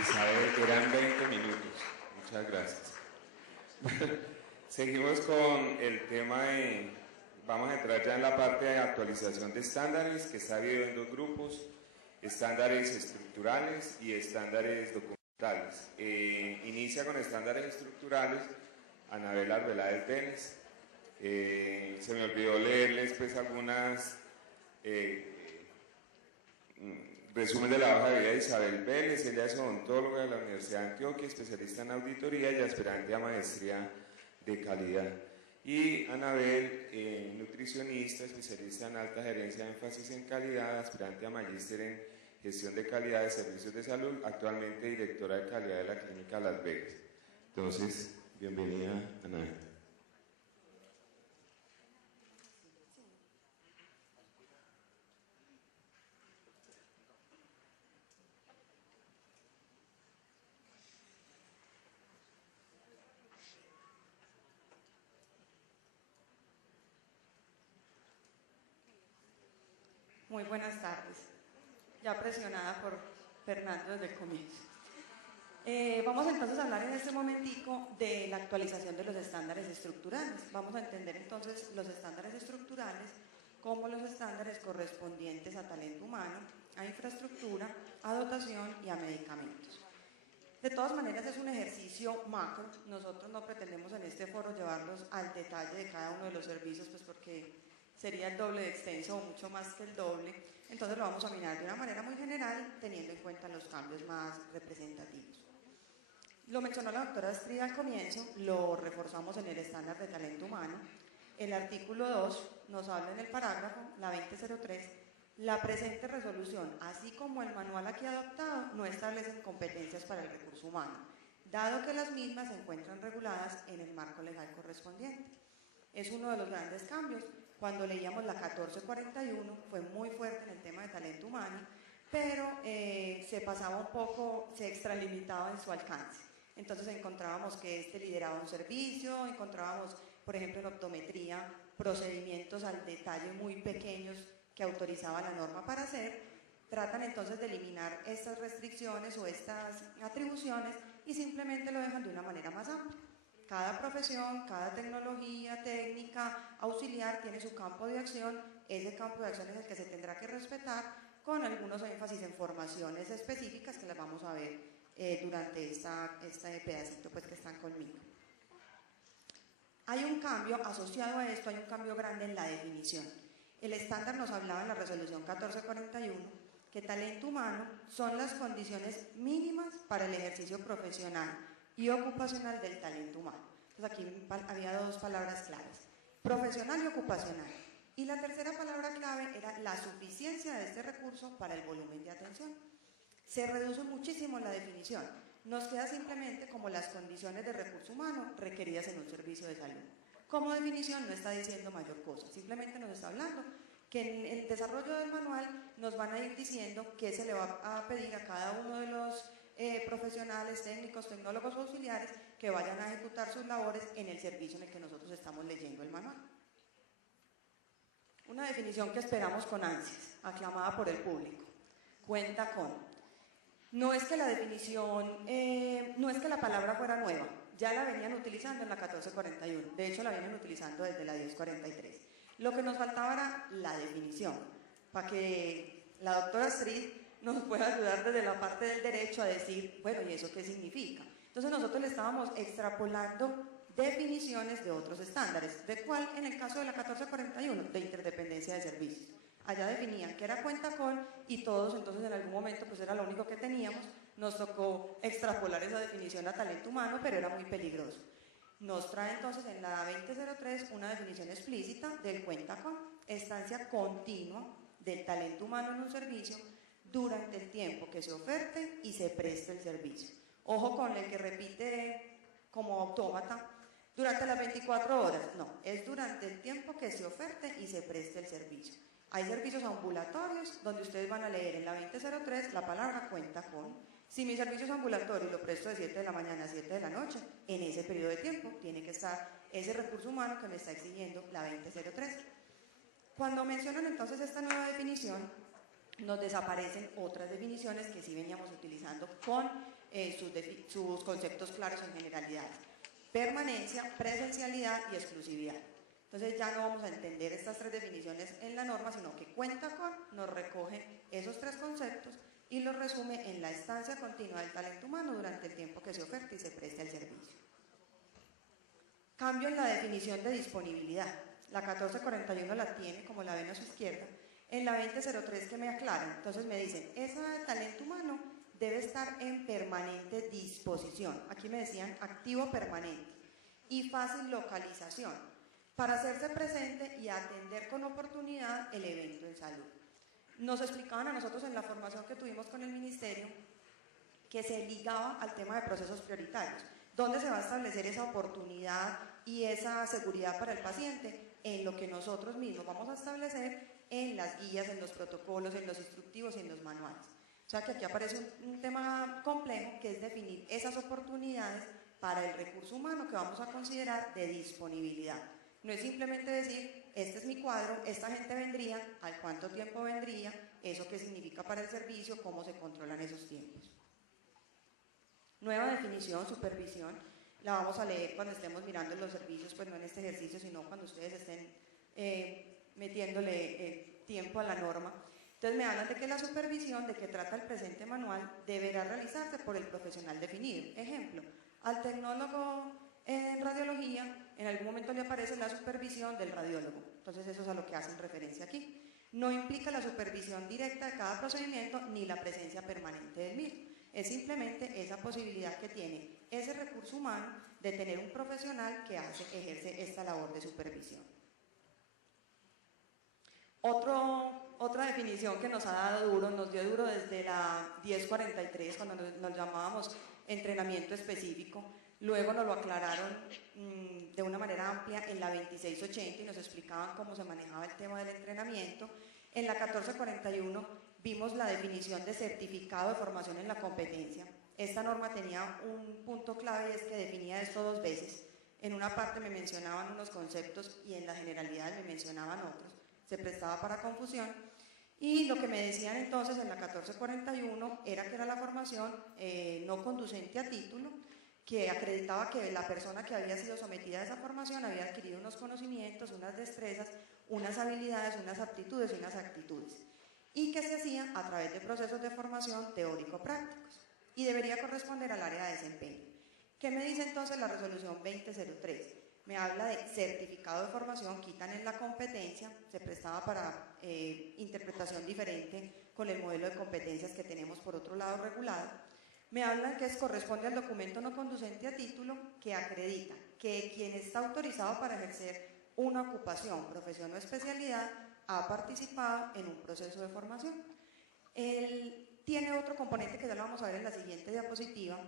Isabel, eran 20 minutos. Muchas gracias. Seguimos con el tema de... Vamos a entrar ya en la parte de actualización de estándares, que está dividido en dos grupos: estándares estructurales y estándares documentales. Inicia con estándares estructurales Anabel Arbeláez Vélez. Se me olvidó leerles pues algunas resumen de la hoja de vida de Isabel Vélez. Ella es odontóloga de la Universidad de Antioquia, especialista en auditoría y aspirante a maestría de calidad. Y Anabel, nutricionista, especialista en alta gerencia, énfasis en calidad, aspirante a magíster en gestión de calidad de servicios de salud, actualmente directora de calidad de la Clínica Las Vegas. Entonces, bienvenida, Anabel. Muy buenas tardes, ya presionada por Fernando desde el comienzo. Vamos entonces a hablar en este momentico de la actualización de los estándares estructurales. Vamos a entender entonces los estándares estructurales como los estándares correspondientes a talento humano, a infraestructura, a dotación y a medicamentos. De todas maneras es un ejercicio macro. Nosotros no pretendemos en este foro llevarlos al detalle de cada uno de los servicios, pues porque sería el doble de extenso o mucho más que el doble. Entonces lo vamos a mirar de una manera muy general, teniendo en cuenta los cambios más representativos. Lo mencionó la doctora Astrid al comienzo, lo reforzamos en el estándar de talento humano. El artículo 2 nos habla en el parágrafo, la 2003, la presente resolución, así como el manual aquí adoptado, no establecen competencias para el recurso humano, dado que las mismas se encuentran reguladas en el marco legal correspondiente. Es uno de los grandes cambios. Cuando leíamos la 1441 fue muy fuerte en el tema de talento humano, pero se pasaba un poco, se extralimitaba en su alcance. Entonces encontrábamos que este lideraba un servicio, encontrábamos, por ejemplo, en optometría, procedimientos al detalle muy pequeños que autorizaba la norma para hacer. Tratan entonces de eliminar estas restricciones o estas atribuciones y simplemente lo dejan de una manera más amplia. Cada profesión, cada tecnología, técnica, auxiliar tiene su campo de acción. Ese campo de acción es el que se tendrá que respetar, con algunos énfasis en formaciones específicas que las vamos a ver durante este pedacito pues, que están conmigo. Hay un cambio asociado a esto, hay un cambio grande en la definición. El estándar nos hablaba en la resolución 1441 que talento humano son las condiciones mínimas para el ejercicio profesional y ocupacional del talento humano. Entonces aquí había dos palabras claves, profesional y ocupacional. Y la tercera palabra clave era la suficiencia de este recurso para el volumen de atención. Se reduce muchísimo la definición. Nos queda simplemente como las condiciones de recurso humano requeridas en un servicio de salud. Como definición no está diciendo mayor cosa, simplemente nos está hablando que en el desarrollo del manual nos van a ir diciendo qué se le va a pedir a cada uno de los profesionales, técnicos, tecnólogos o auxiliares que vayan a ejecutar sus labores en el servicio en el que nosotros estamos leyendo el manual. Una definición que esperamos con ansias, aclamada por el público. Cuenta con. No es que la definición, no es que la palabra fuera nueva, ya la venían utilizando en la 1441, de hecho la vienen utilizando desde la 1043. Lo que nos faltaba era la definición, para que la doctora Astrid nos pueda ayudar desde la parte del derecho a decir, bueno, ¿y eso qué significa? Entonces nosotros le estábamos extrapolando definiciones de otros estándares, ¿de cuál? En el caso de la 1441, de interdependencia de servicios. Allá definían que era cuenta con y todos entonces en algún momento pues era lo único que teníamos, nos tocó extrapolar esa definición a talento humano, pero era muy peligroso. Nos trae entonces en la 2003 una definición explícita del cuenta con, estancia continua del talento humano en un servicio durante el tiempo que se oferte y se preste el servicio. Ojo con el que repite como autómata, durante las 24 horas, no, es durante el tiempo que se oferte y se preste el servicio. Hay servicios ambulatorios donde ustedes van a leer en la 2003 la palabra cuenta con. Si mi servicio es ambulatorio y lo presto de 7 de la mañana a 7 de la noche, en ese periodo de tiempo tiene que estar ese recurso humano que me está exigiendo la 2003. Cuando mencionan entonces esta nueva definición, nos desaparecen otras definiciones que sí veníamos utilizando con sus conceptos claros en generalidades: permanencia, presencialidad y exclusividad. Entonces ya no vamos a entender estas tres definiciones en la norma, sino que cuenta con, nos recoge esos tres conceptos y los resume en la estancia continua del talento humano durante el tiempo que se oferta y se presta el servicio. Cambio en la definición de disponibilidad. La 1441 la tiene, como la ven a su izquierda. En la 2003 que me aclaran, entonces me dicen, ese talento humano debe estar en permanente disposición. Aquí me decían activo permanente y fácil localización, para hacerse presente y atender con oportunidad el evento en salud. Nos explicaban a nosotros en la formación que tuvimos con el Ministerio que se ligaba al tema de procesos prioritarios. ¿Dónde se va a establecer esa oportunidad y esa seguridad para el paciente? En lo que nosotros mismos vamos a establecer en las guías, en los protocolos, en los instructivos y en los manuales. O sea que aquí aparece un tema complejo, que es definir esas oportunidades para el recurso humano que vamos a considerar de disponibilidad. No es simplemente decir, este es mi cuadro, esta gente vendría, al cuánto tiempo vendría, eso qué significa para el servicio, cómo se controlan esos tiempos. Nueva definición, supervisión, la vamos a leer cuando estemos mirando los servicios, pues no en este ejercicio, sino cuando ustedes estén metiéndole tiempo a la norma. Entonces me hablan de que la supervisión de que trata el presente manual deberá realizarse por el profesional definido. Ejemplo, al tecnólogo en radiología en algún momento le aparece la supervisión del radiólogo. Entonces eso es a lo que hacen referencia aquí. No implica la supervisión directa de cada procedimiento ni la presencia permanente del mismo. Es simplemente esa posibilidad que tiene ese recurso humano de tener un profesional que ejerce esta labor de supervisión. Otra definición que nos ha dado duro, nos dio duro desde la 1043, cuando nos llamábamos entrenamiento específico. Luego nos lo aclararon de una manera amplia en la 2680 y nos explicaban cómo se manejaba el tema del entrenamiento. En la 1441 vimos la definición de certificado de formación en la competencia. Esta norma tenía un punto clave y es que definía esto dos veces. En una parte me mencionaban unos conceptos y en la generalidad me mencionaban otros. Se prestaba para confusión. Y lo que me decían entonces en la 1441 era que era la formación no conducente a título, que acreditaba que la persona que había sido sometida a esa formación había adquirido unos conocimientos, unas destrezas, unas habilidades, unas aptitudes y unas actitudes, y que se hacía a través de procesos de formación teórico-prácticos y debería corresponder al área de desempeño. ¿Qué me dice entonces la resolución 2003? Me habla de certificado de formación, quitan en la competencia, se prestaba para interpretación diferente con el modelo de competencias que tenemos por otro lado regulado. Me hablan que corresponde al documento no conducente a título que acredita que quien está autorizado para ejercer una ocupación, profesión o especialidad ha participado en un proceso de formación. Él tiene otro componente que ya lo vamos a ver en la siguiente diapositiva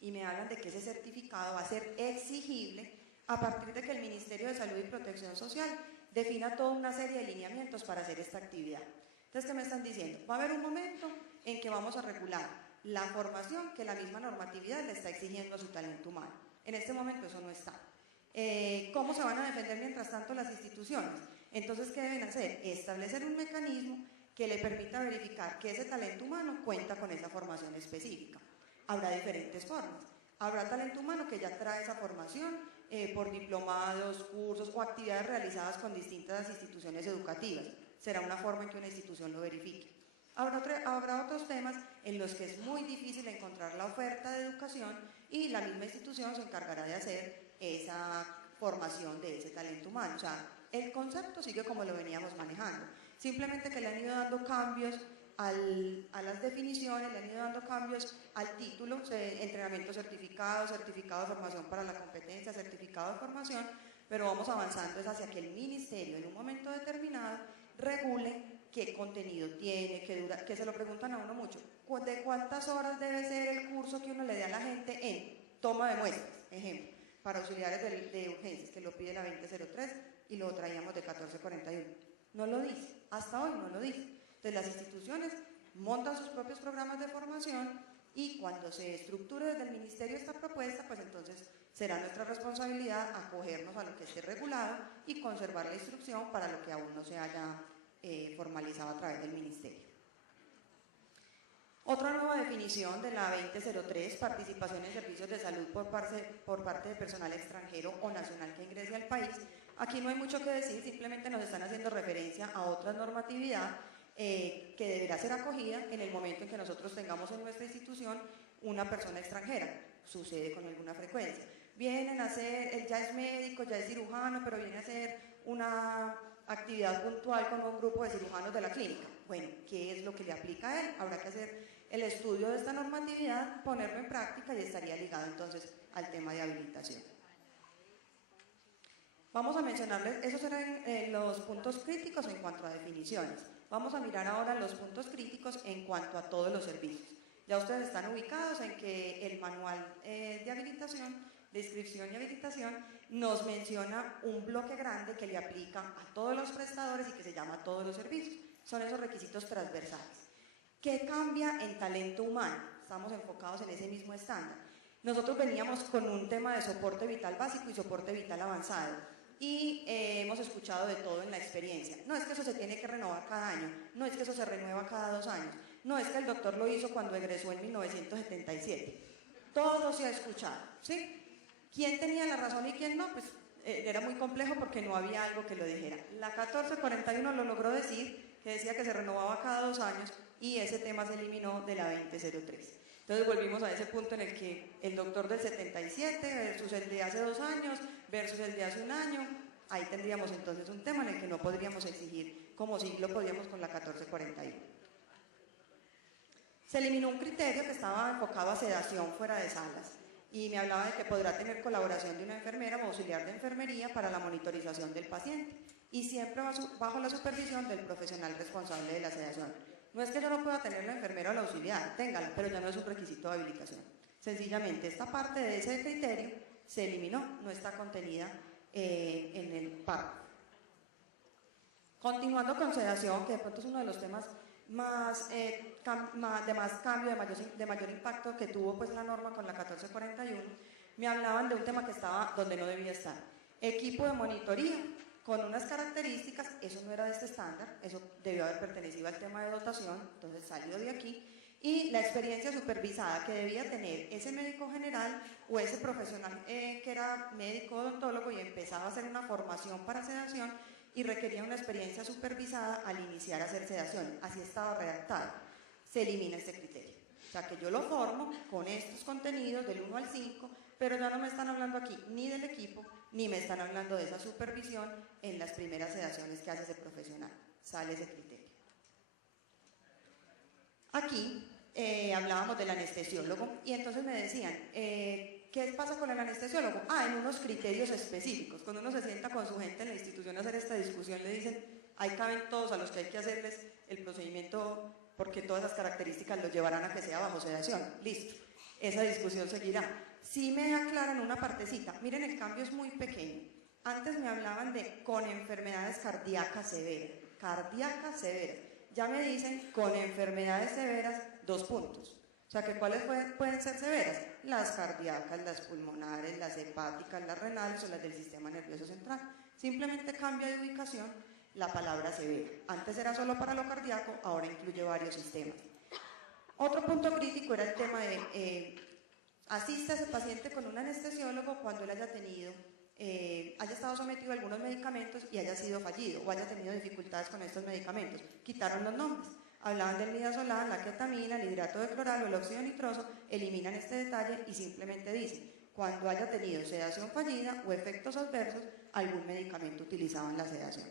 y me hablan de que ese certificado va a ser exigible a partir de que el Ministerio de Salud y Protección Social defina toda una serie de lineamientos para hacer esta actividad. Entonces, ¿qué me están diciendo? Va a haber un momento en que vamos a regular la formación que la misma normatividad le está exigiendo a su talento humano. En este momento eso no está. ¿Cómo se van a defender mientras tanto las instituciones? Entonces, ¿qué deben hacer? Establecer un mecanismo que le permita verificar que ese talento humano cuenta con esa formación específica. Habrá diferentes formas. Habrá talento humano que ya trae esa formación por diplomados, cursos o actividades realizadas con distintas instituciones educativas. Será una forma en que una institución lo verifique. Habrá otros temas en los que es muy difícil encontrar la oferta de educación y la misma institución se encargará de hacer esa formación de ese talento humano. O sea, el concepto sigue como lo veníamos manejando, simplemente que le han ido dando cambios a las definiciones, le han ido dando cambios al título, entrenamiento certificado, certificado de formación para la competencia, certificado de formación, pero vamos avanzando es hacia que el ministerio en un momento determinado regule qué contenido tiene, qué dura, que se lo preguntan a uno mucho, de cuántas horas debe ser el curso que uno le dé a la gente en toma de muestras, ejemplo, para auxiliares de urgencias, que lo pide la 2003 y lo traíamos de 1441. No lo dice, hasta hoy no lo dice. Entonces las instituciones montan sus propios programas de formación y cuando se estructure desde el ministerio esta propuesta, pues entonces será nuestra responsabilidad acogernos a lo que esté regulado y conservar la instrucción para lo que aún no se haya formalizado a través del ministerio. Otra nueva definición de la 2003, participación en servicios de salud por parte de personal extranjero o nacional que ingrese al país. Aquí no hay mucho que decir, simplemente nos están haciendo referencia a otra normatividad que deberá ser acogida en el momento en que nosotros tengamos en nuestra institución una persona extranjera. Sucede con alguna frecuencia. Vienen a hacer, él ya es médico, ya es cirujano, pero viene a hacer una actividad puntual con un grupo de cirujanos de la clínica. Bueno, ¿qué es lo que le aplica a él? Habrá que hacer el estudio de esta normatividad, ponerlo en práctica y estaría ligado entonces al tema de habilitación. Vamos a mencionarles, esos eran los puntos críticos en cuanto a definiciones. Vamos a mirar ahora los puntos críticos en cuanto a todos los servicios. Ya ustedes están ubicados en que el manual de habilitación, de inscripción y habilitación, nos menciona un bloque grande que le aplica a todos los prestadores y que se llama todos los servicios. Son esos requisitos transversales. ¿Qué cambia en talento humano? Estamos enfocados en ese mismo estándar. Nosotros veníamos con un tema de soporte vital básico y soporte vital avanzado y hemos escuchado de todo en la experiencia. No es que eso se tiene que renovar cada año, no es que eso se renueva cada 2 años, no es que el doctor lo hizo cuando egresó en 1977. Todo se ha escuchado, ¿sí? ¿Quién tenía la razón y quién no? Pues era muy complejo porque no había algo que lo dijera. La 1441 lo logró decir, que decía que se renovaba cada 2 años y ese tema se eliminó de la 2003. Entonces volvimos a ese punto en el que el doctor del 77 versus el de hace 2 años versus el de hace 1 año, ahí tendríamos entonces un tema en el que no podríamos exigir como si lo podíamos con la 1441. Se eliminó un criterio que estaba enfocado a sedación fuera de salas y me hablaba de que podrá tener colaboración de una enfermera o auxiliar de enfermería para la monitorización del paciente y siempre bajo la supervisión del profesional responsable de la sedación. No es que yo no pueda tener la enfermera o la auxiliar, téngala, pero ya no es un requisito de habilitación. Sencillamente esta parte de ese criterio se eliminó, no está contenida en el párrafo. Continuando con sedación, que de pronto es uno de los temas más, de más cambio, de mayor impacto que tuvo pues la norma con la 1441, me hablaban de un tema que estaba donde no debía estar. Equipo de monitoría, con unas características, eso no era de este estándar, eso debió haber pertenecido al tema de dotación, entonces salió de aquí, y la experiencia supervisada que debía tener ese médico general o ese profesional que era médico odontólogo y empezaba a hacer una formación para sedación y requería una experiencia supervisada al iniciar a hacer sedación, así estaba redactado. Se elimina este criterio. O sea que yo lo formo con estos contenidos del 1 al 5, pero ya no me están hablando aquí ni del equipo, ni me están hablando de esa supervisión en las primeras sedaciones que hace ese profesional. Sale ese criterio. Aquí hablábamos del anestesiólogo y entonces me decían, ¿qué pasa con el anestesiólogo? En unos criterios específicos. Cuando uno se sienta con su gente en la institución a hacer esta discusión, le dicen, ahí caben todos a los que hay que hacerles el procedimiento porque todas esas características los llevarán a que sea bajo sedación. Listo, esa discusión seguirá. Sí me aclaran una partecita, miren, el cambio es muy pequeño. Antes me hablaban de con enfermedades cardíacas severas, ya me dicen con enfermedades severas, 2 puntos. O sea, que ¿cuáles pueden ser severas? Las cardíacas, las pulmonares, las hepáticas, las renales o las del sistema nervioso central. Simplemente cambia de ubicación la palabra severa. Antes era solo para lo cardíaco, ahora incluye varios sistemas. Otro punto crítico era el tema de asiste a ese paciente con un anestesiólogo cuando él haya estado sometido a algunos medicamentos y haya sido fallido o haya tenido dificultades con estos medicamentos. Quitaron los nombres. Hablaban del midazolam, la ketamina, el hidrato de cloral o el óxido nitroso, eliminan este detalle y simplemente dicen cuando haya tenido sedación fallida o efectos adversos, algún medicamento utilizado en la sedación.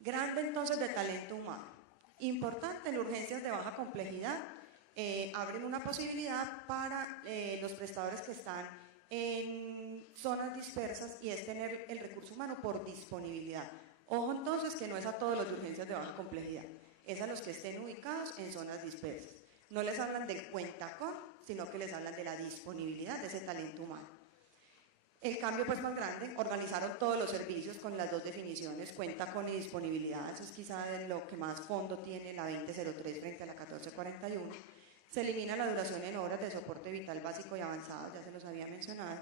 Grande entonces de talento humano. Importante en urgencias de baja complejidad, abren una posibilidad para los prestadores que están en zonas dispersas y es tener el recurso humano por disponibilidad. Ojo entonces que no es a todos los de urgencias de baja complejidad, es a los que estén ubicados en zonas dispersas. No les hablan del cuenta con, sino que les hablan de la disponibilidad de ese talento humano. El cambio pues más grande, organizaron todos los servicios con las 2 definiciones, cuenta con y disponibilidad, eso es quizá de lo que más fondo tiene la 2003 frente a la 1441. Se elimina la duración en horas de soporte vital básico y avanzado, ya se los había mencionado.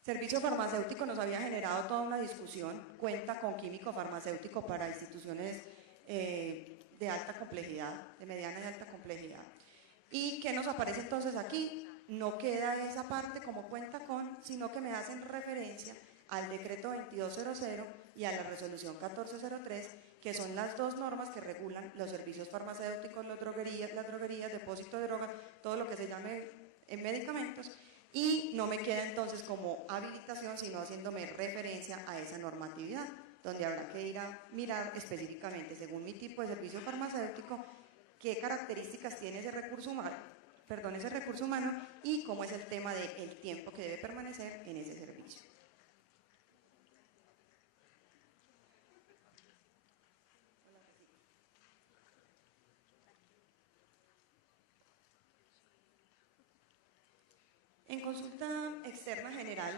Servicio farmacéutico nos había generado toda una discusión, cuenta con químico farmacéutico para instituciones de alta complejidad, de mediana y alta complejidad. ¿Y qué nos aparece entonces aquí? No queda esa parte como cuenta con, sino que me hacen referencia al decreto 2200 y a la resolución 1403, que son las dos normas que regulan los servicios farmacéuticos, las droguerías, depósito de drogas, todo lo que se llame en medicamentos, y no me queda entonces como habilitación, sino haciéndome referencia a esa normatividad, donde habrá que ir a mirar específicamente, según mi tipo de servicio farmacéutico, qué características tiene ese recurso humano, y cómo es el tema del tiempo que debe permanecer en ese servicio. En consulta externa general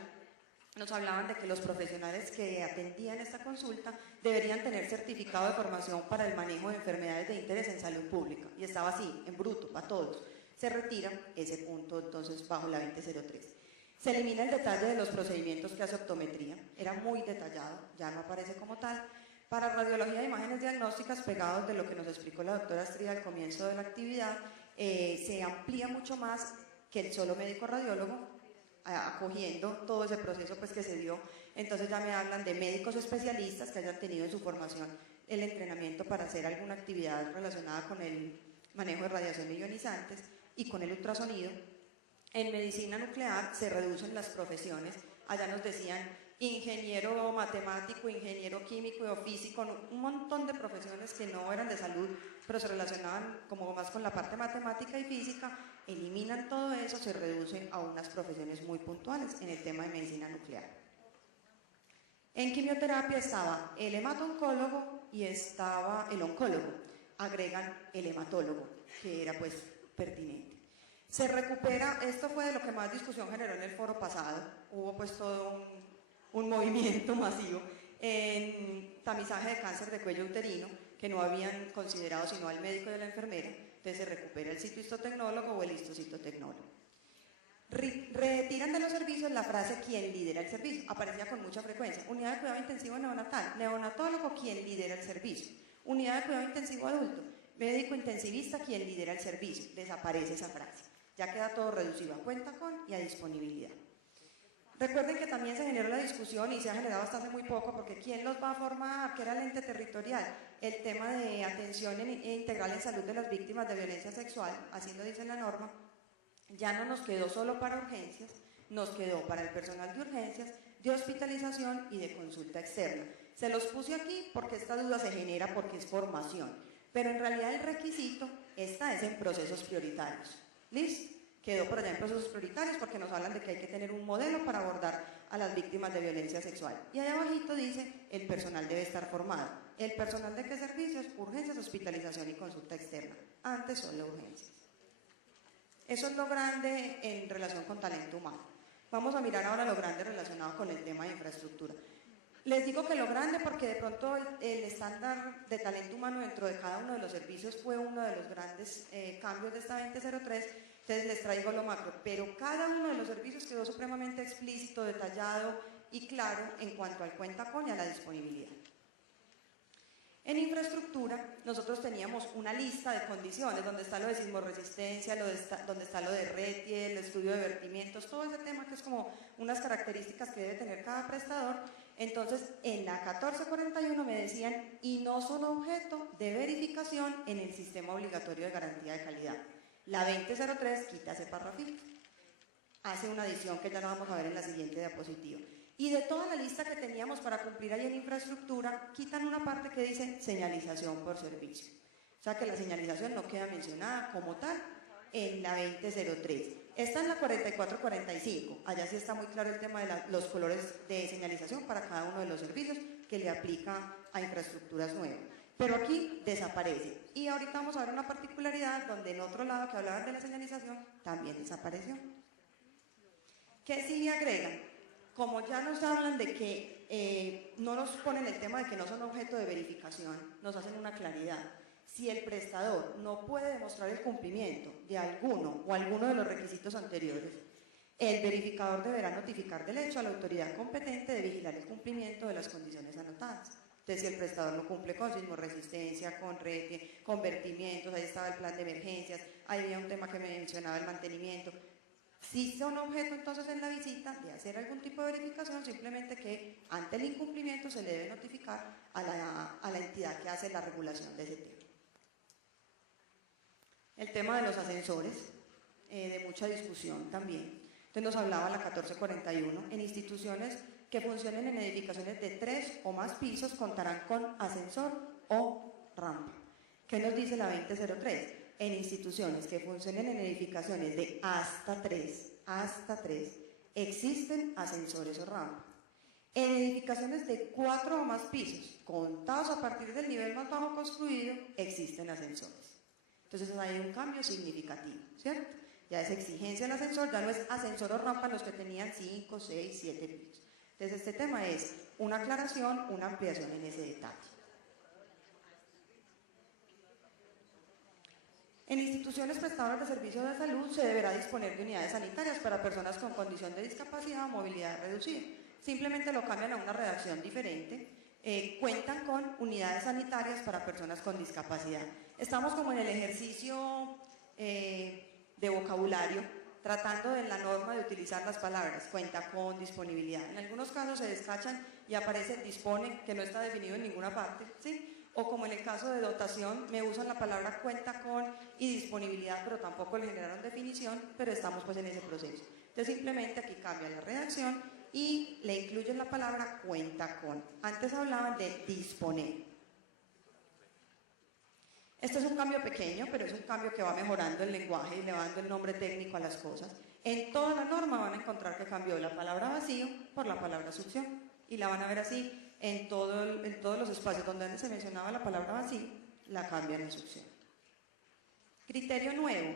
nos hablaban de que los profesionales que atendían esta consulta deberían tener certificado de formación para el manejo de enfermedades de interés en salud pública, y estaba así, en bruto, para todos. Se retira ese punto entonces bajo la 2003. Se elimina el detalle de los procedimientos que hace optometría, era muy detallado, ya no aparece como tal. Para radiología de imágenes diagnósticas, pegados de lo que nos explicó la doctora Astrid al comienzo de la actividad, se amplía mucho más que el solo médico radiólogo, acogiendo todo ese proceso pues, que se dio. Entonces ya me hablan de médicos especialistas que hayan tenido en su formación el entrenamiento para hacer alguna actividad relacionada con el manejo de radiaciones ionizantes y con el ultrasonido. En medicina nuclear se reducen las profesiones, allá nos decían ingeniero matemático, ingeniero químico o físico, un montón de profesiones que no eran de salud, pero se relacionaban como más con la parte matemática y física. Eliminan todo eso, se reducen a unas profesiones muy puntuales en el tema de medicina nuclear. En quimioterapia estaba el hemato-oncólogo y estaba el oncólogo, agregan el hematólogo, que era pues pertinente. Se recupera, esto fue de lo que más discusión generó en el foro pasado, hubo pues todo un movimiento masivo en tamizaje de cáncer de cuello uterino, que no habían considerado sino al médico y a la enfermera. Entonces se recupera el citohistotecnólogo o el histocitotecnólogo. Retiran de los servicios la frase ¿quién lidera el servicio? Aparecía con mucha frecuencia. Unidad de cuidado intensivo neonatal, neonatólogo ¿quién lidera el servicio? Unidad de cuidado intensivo adulto, médico intensivista ¿quién lidera el servicio? Desaparece esa frase. Ya queda todo reducido a cuenta con y a disponibilidad. Recuerden que también se generó la discusión y se ha generado hasta hace muy poco, porque ¿quién los va a formar? ¿Qué era el ente territorial? El tema de atención integral en salud de las víctimas de violencia sexual, así lo dice la norma, ya no nos quedó solo para urgencias, nos quedó para el personal de urgencias, de hospitalización y de consulta externa. Se los puse aquí porque esta duda se genera porque es formación, pero en realidad el requisito está es en procesos prioritarios. ¿Listo? Quedó por allá en procesos prioritarios porque nos hablan de que hay que tener un modelo para abordar a las víctimas de violencia sexual. Y allá abajito dice, el personal debe estar formado. ¿El personal de qué servicios? Urgencias, hospitalización y consulta externa. Antes solo urgencias. Eso es lo grande en relación con talento humano. Vamos a mirar ahora lo grande relacionado con el tema de infraestructura. Les digo que lo grande porque de pronto el estándar de talento humano dentro de cada uno de los servicios fue uno de los grandes cambios de esta 2003. Entonces les traigo lo macro, pero cada uno de los servicios quedó supremamente explícito, detallado y claro en cuanto al cuenta con y a la disponibilidad. En infraestructura nosotros teníamos una lista de condiciones donde está lo de sismorresistencia, donde está lo de RETIE, el estudio de vertimientos, todo ese tema que es como unas características que debe tener cada prestador. Entonces en la 1441 me decían y no son objeto de verificación en el sistema obligatorio de garantía de calidad. La 2003 quita ese parrafito, hace una adición que ya lo vamos a ver en la siguiente diapositiva. Y de toda la lista que teníamos para cumplir ahí en infraestructura, quitan una parte que dice señalización por servicio. O sea que la señalización no queda mencionada como tal en la 2003. Esta es la 4445, allá sí está muy claro el tema de los colores de señalización para cada uno de los servicios que le aplica a infraestructuras nuevas. Pero aquí desaparece. Y ahorita vamos a ver una particularidad donde en otro lado que hablaban de la señalización también desapareció. ¿Qué sí le agregan? Como ya nos hablan de que no nos ponen el tema de que no son objeto de verificación, nos hacen una claridad. Si el prestador no puede demostrar el cumplimiento de alguno o alguno de los requisitos anteriores, el verificador deberá notificar del hecho a la autoridad competente de vigilar el cumplimiento de las condiciones anotadas. Entonces, si el prestador no cumple con sismorresistencia, con rete, con vertimientos, ahí estaba el plan de emergencias, ahí había un tema que me mencionaba, el mantenimiento. Si son objeto entonces en la visita de hacer algún tipo de verificación, simplemente que ante el incumplimiento se le debe notificar a la entidad que hace la regulación de ese tema. El tema de los ascensores, de mucha discusión también. Entonces nos hablaba la 1441, en instituciones que funcionen en edificaciones de 3 o más pisos contarán con ascensor o rampa. ¿Qué nos dice la 2003? En instituciones que funcionen en edificaciones de hasta 3, existen ascensores o rampa. En edificaciones de 4 o más pisos, contados a partir del nivel más bajo construido, existen ascensores. Entonces hay un cambio significativo, ¿cierto? Ya es exigencia el ascensor, ya no es ascensor o rampa los que tenían 5, 6, 7 pisos. Entonces este tema es una aclaración, una ampliación en ese detalle. En instituciones prestadoras de servicios de salud se deberá disponer de unidades sanitarias para personas con condición de discapacidad o movilidad reducida. Simplemente lo cambian a una redacción diferente. Cuentan con unidades sanitarias para personas con discapacidad. Estamos como en el ejercicio de vocabulario, tratando de la norma de utilizar las palabras, cuenta con, disponibilidad. En algunos casos se descachan y aparece dispone, que no está definido en ninguna parte, ¿sí? O como en el caso de dotación, me usan la palabra cuenta con y disponibilidad, pero tampoco le generaron definición, pero estamos pues en ese proceso. Entonces simplemente aquí cambia la redacción y le incluyen la palabra cuenta con. Antes hablaban de disponer. Este es un cambio pequeño, pero es un cambio que va mejorando el lenguaje y le va dando el nombre técnico a las cosas. En toda la norma van a encontrar que cambió la palabra vacío por la palabra succión. Y la van a ver así en todos los espacios donde antes se mencionaba la palabra vacío, la cambian en succión. Criterio nuevo,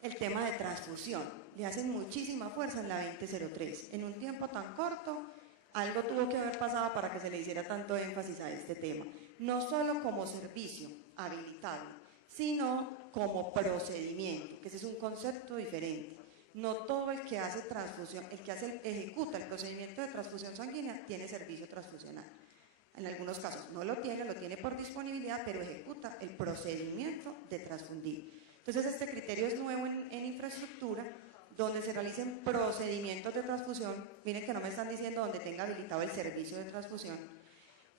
el tema de transfusión. Le hacen muchísima fuerza en la 2003. En un tiempo tan corto, algo tuvo que haber pasado para que se le hiciera tanto énfasis a este tema. No solo como servicio habilitable, sino como procedimiento, que ese es un concepto diferente. No todo el que hace transfusión, ejecuta el procedimiento de transfusión sanguínea tiene servicio transfusional. En algunos casos no lo tiene por disponibilidad, pero ejecuta el procedimiento de transfundir. Entonces este criterio es nuevo en infraestructura, donde se realicen procedimientos de transfusión. Miren que no me están diciendo donde tenga habilitado el servicio de transfusión.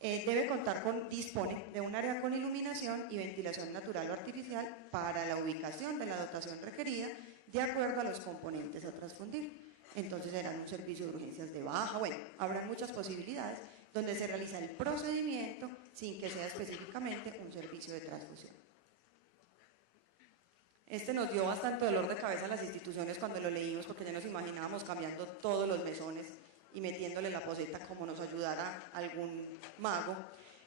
Debe contar dispone de un área con iluminación y ventilación natural o artificial para la ubicación de la dotación requerida de acuerdo a los componentes a transfundir. Entonces serán un servicio de urgencias de baja, bueno, habrá muchas posibilidades donde se realiza el procedimiento sin que sea específicamente un servicio de transfusión. Este nos dio bastante dolor de cabeza a las instituciones cuando lo leímos, porque ya nos imaginábamos cambiando todos los mesones y metiéndole la poseta como nos ayudara algún mago.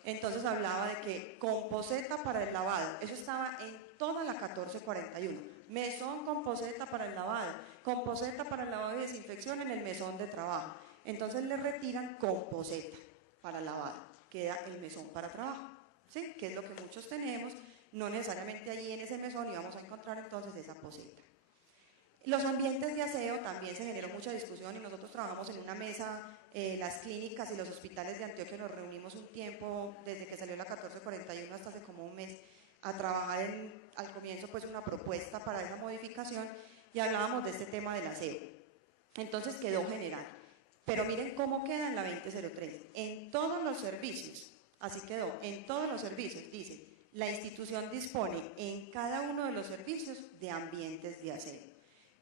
Entonces hablaba de que con poseta para el lavado, eso estaba en toda la 1441, mesón con poseta para el lavado, con poseta para el lavado y desinfección en el mesón de trabajo. Entonces le retiran con poseta para lavado, queda el mesón para trabajo, ¿sí? Que es lo que muchos tenemos, no necesariamente allí en ese mesón íbamos a encontrar entonces esa poseta. Los ambientes de aseo también se generó mucha discusión y nosotros trabajamos en una mesa, las clínicas y los hospitales de Antioquia nos reunimos un tiempo, desde que salió la 1441 hasta hace como un mes, a trabajar al comienzo pues una propuesta para esa modificación y hablábamos de este tema del aseo. Entonces quedó general, pero miren cómo queda en la 2003, en todos los servicios, así quedó, en todos los servicios, dice, la institución dispone en cada uno de los servicios de ambientes de aseo.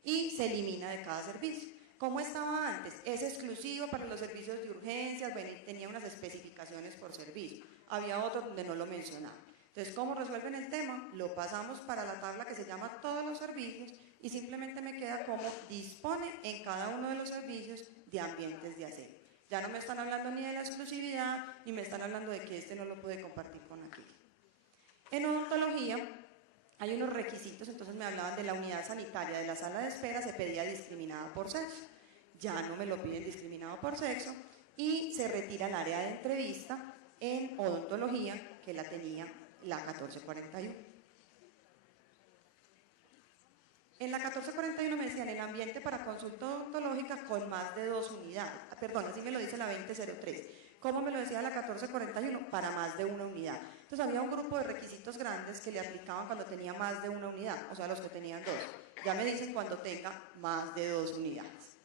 Y se elimina de cada servicio. ¿Cómo estaba antes? Es exclusivo para los servicios de urgencias, bueno, tenía unas especificaciones por servicio. Había otro donde no lo mencionaba. Entonces, ¿cómo resuelven el tema? Lo pasamos para la tabla que se llama todos los servicios y simplemente me queda como dispone en cada uno de los servicios de ambientes de aseo. Ya no me están hablando ni de la exclusividad, ni me están hablando de que este no lo puede compartir con aquel. En odontología, hay unos requisitos, entonces me hablaban de la unidad sanitaria de la sala de espera, se pedía discriminada por sexo, ya no me lo piden discriminado por sexo y se retira el área de entrevista en odontología que la tenía la 1441. En la 1441 me decían el ambiente para consulta odontológica con más de 2 unidades, perdón, así me lo dice la 2003, ¿Cómo me lo decía la 1441? Para más de una unidad. Entonces había un grupo de requisitos grandes que le aplicaban cuando tenía más de una unidad, o sea, los que tenían 2. Ya me dicen cuando tenga más de 2 unidades.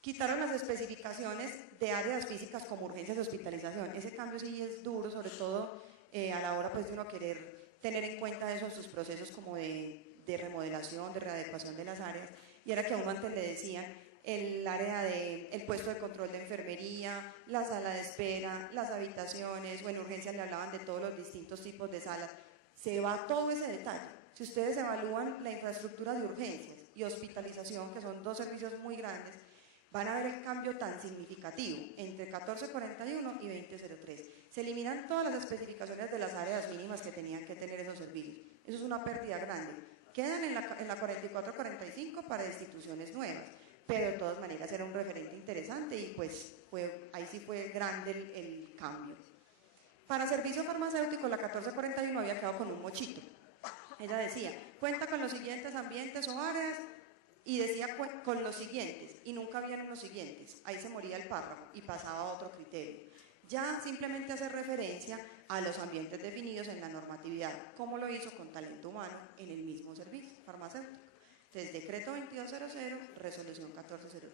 Quitaron las especificaciones de áreas físicas como urgencias de hospitalización. Ese cambio sí es duro, sobre todo a la hora pues, de uno querer tener en cuenta eso en sus procesos como de remodelación, de readecuación de las áreas. Y era que a uno antes le decían el área el puesto de control de enfermería, la sala de espera, las habitaciones, o en urgencias le hablaban de todos los distintos tipos de salas. Se va todo ese detalle. Si ustedes evalúan la infraestructura de urgencias y hospitalización, que son 2 servicios muy grandes, van a ver el cambio tan significativo entre 1441 y 2003. Se eliminan todas las especificaciones de las áreas mínimas que tenían que tener esos servicios. Eso es una pérdida grande. Quedan en la 4445 para instituciones nuevas, pero de todas maneras era un referente interesante y pues ahí sí fue grande el cambio. Para servicio farmacéutico la 1441 había quedado con un mochito. Ella decía, cuenta con los siguientes ambientes o áreas, y decía con los siguientes, y nunca habían unos siguientes, ahí se moría el párrafo y pasaba a otro criterio. Ya simplemente hace referencia a los ambientes definidos en la normatividad, como lo hizo con talento humano en el mismo servicio farmacéutico. Entonces, decreto 2200, resolución 1403.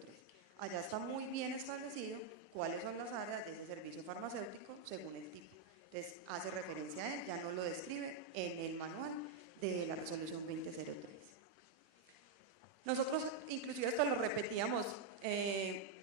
Allá está muy bien establecido cuáles son las áreas de ese servicio farmacéutico según el tipo. Entonces, hace referencia a él, ya no lo describe en el manual de la resolución 2003. Nosotros inclusive esto lo repetíamos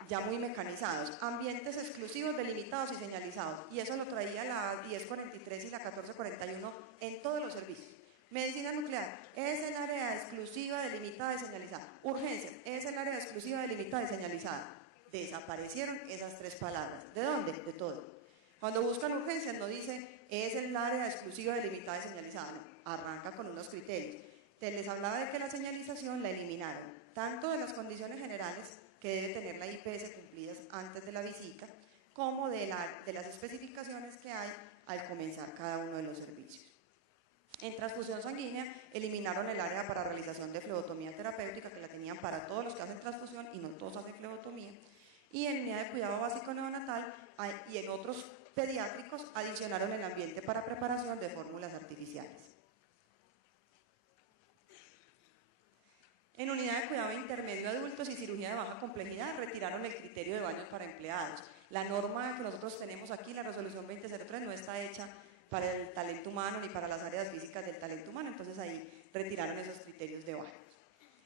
ya muy mecanizados, ambientes exclusivos, delimitados y señalizados, y eso lo traía la 1043 y la 1441 en todos los servicios. Medicina nuclear es el área exclusiva, delimitada y señalizada. Urgencias es el área exclusiva, delimitada y señalizada. Desaparecieron esas 3 palabras. ¿De dónde? De todo. Cuando buscan urgencias no dice es el área exclusiva, delimitada y señalizada, no, arranca con unos criterios. Les hablaba de que la señalización la eliminaron, tanto de las condiciones generales que debe tener la IPS cumplidas antes de la visita, como de las especificaciones que hay al comenzar cada uno de los servicios. En transfusión sanguínea eliminaron el área para realización de flebotomía terapéutica, que la tenían para todos los que hacen transfusión y no todos hacen flebotomía, y en unidad de cuidado básico neonatal y en otros pediátricos adicionaron el ambiente para preparación de fórmulas artificiales. En unidad de cuidado intermedio de adultos y cirugía de baja complejidad retiraron el criterio de baños para empleados. La norma que nosotros tenemos aquí, la resolución 2003, no está hecha para el talento humano ni para las áreas físicas del talento humano, entonces ahí retiraron esos criterios de baños.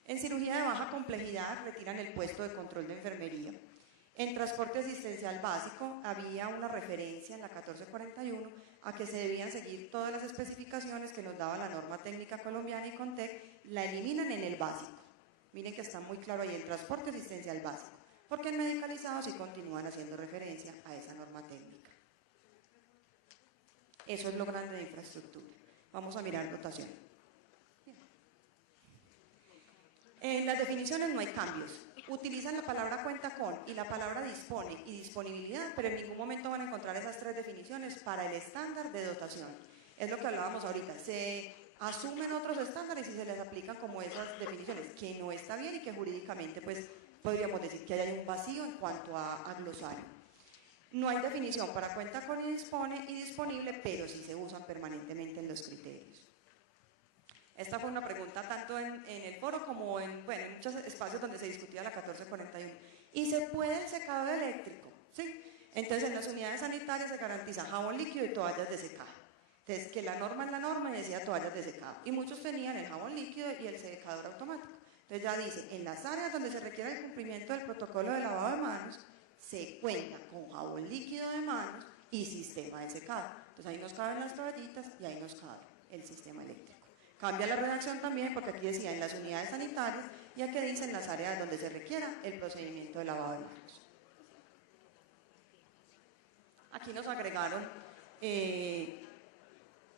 En cirugía de baja complejidad retiran el puesto de control de enfermería. En transporte asistencial básico había una referencia en la 1441 a que se debían seguir todas las especificaciones que nos daba la norma técnica colombiana y CONTEC, la eliminan en el básico. Miren que está muy claro ahí el transporte asistencial básico, porque en medicalizados sí continúan haciendo referencia a esa norma técnica. Eso es lo grande de infraestructura. Vamos a mirar dotación. En las definiciones no hay cambios. Utilizan la palabra cuenta con y la palabra dispone y disponibilidad, pero en ningún momento van a encontrar esas 3 definiciones para el estándar de dotación. Es lo que hablábamos ahorita. Se asumen otros estándares y se les aplican como esas definiciones, que no está bien y que jurídicamente pues podríamos decir que hay un vacío en cuanto a glosario. No hay definición para cuenta con y dispone y disponible, pero sí se usan permanentemente en los criterios. Esta fue una pregunta tanto en el foro como en muchos espacios donde se discutía la 1441. ¿Y se puede el secado eléctrico? ¿Sí? Entonces en las unidades sanitarias se garantiza jabón líquido y toallas de secado. Entonces que la norma es la norma y decía toallas de secado. Y muchos tenían el jabón líquido y el secador automático. Entonces ya dice, en las áreas donde se requiere el cumplimiento del protocolo de lavado de manos, se cuenta con jabón líquido de manos y sistema de secado. Entonces ahí nos caben las toallitas y ahí nos cabe el sistema eléctrico. Cambia la redacción también porque aquí decía en las unidades sanitarias y aquí dice en las áreas donde se requiera el procedimiento de lavado de manos. Aquí nos agregaron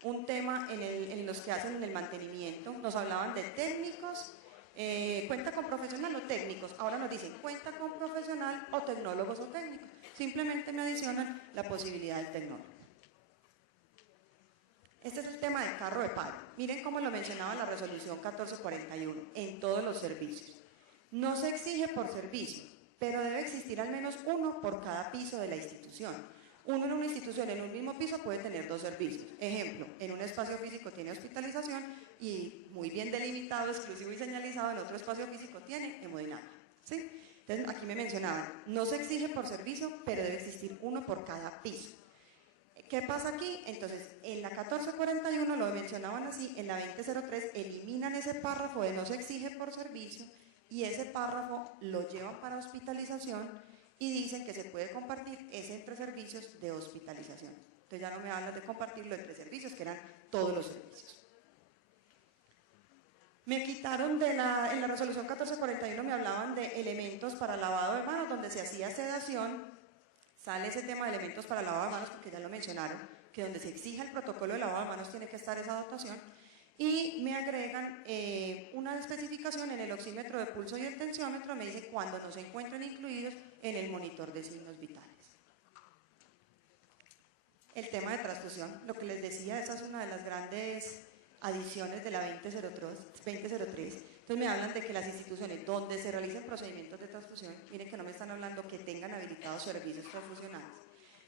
un tema en los que hacen el mantenimiento. Nos hablaban de técnicos, cuenta con profesional o técnicos. Ahora nos dicen cuenta con profesional o tecnólogos o técnicos. Simplemente me adicionan la posibilidad del tecnólogo. Este es el tema del carro de paro. Miren cómo lo mencionaba la resolución 1441, en todos los servicios. No se exige por servicio, pero debe existir al menos uno por cada piso de la institución. Uno en una institución, en un mismo piso, puede tener 2 servicios. Ejemplo, en un espacio físico tiene hospitalización y muy bien delimitado, exclusivo y señalizado, en otro espacio físico tiene hemodinámica, ¿sí? Entonces, aquí me mencionaban, no se exige por servicio, pero debe existir uno por cada piso. ¿Qué pasa aquí? Entonces, en la 1441 lo mencionaban así, en la 2003 eliminan ese párrafo de no se exige por servicio y ese párrafo lo llevan para hospitalización y dicen que se puede compartir ese entre servicios de hospitalización. Entonces ya no me hablan de compartirlo entre servicios, que eran todos los servicios. Me quitaron en la resolución 1441 me hablaban de elementos para lavado de manos, donde se hacía sedación, sale ese tema de elementos para lavado de manos, porque ya lo mencionaron, que donde se exija el protocolo de lavado de manos tiene que estar esa dotación, y me agregan una especificación en el oxímetro de pulso y el tensiómetro, me dice cuando no se encuentren incluidos en el monitor de signos vitales. El tema de transfusión, lo que les decía, esa es una de las grandes adiciones de la 2003. Entonces me hablan de que las instituciones donde se realicen procedimientos de transfusión, miren que no me están hablando que tengan habilitados servicios transfusionales,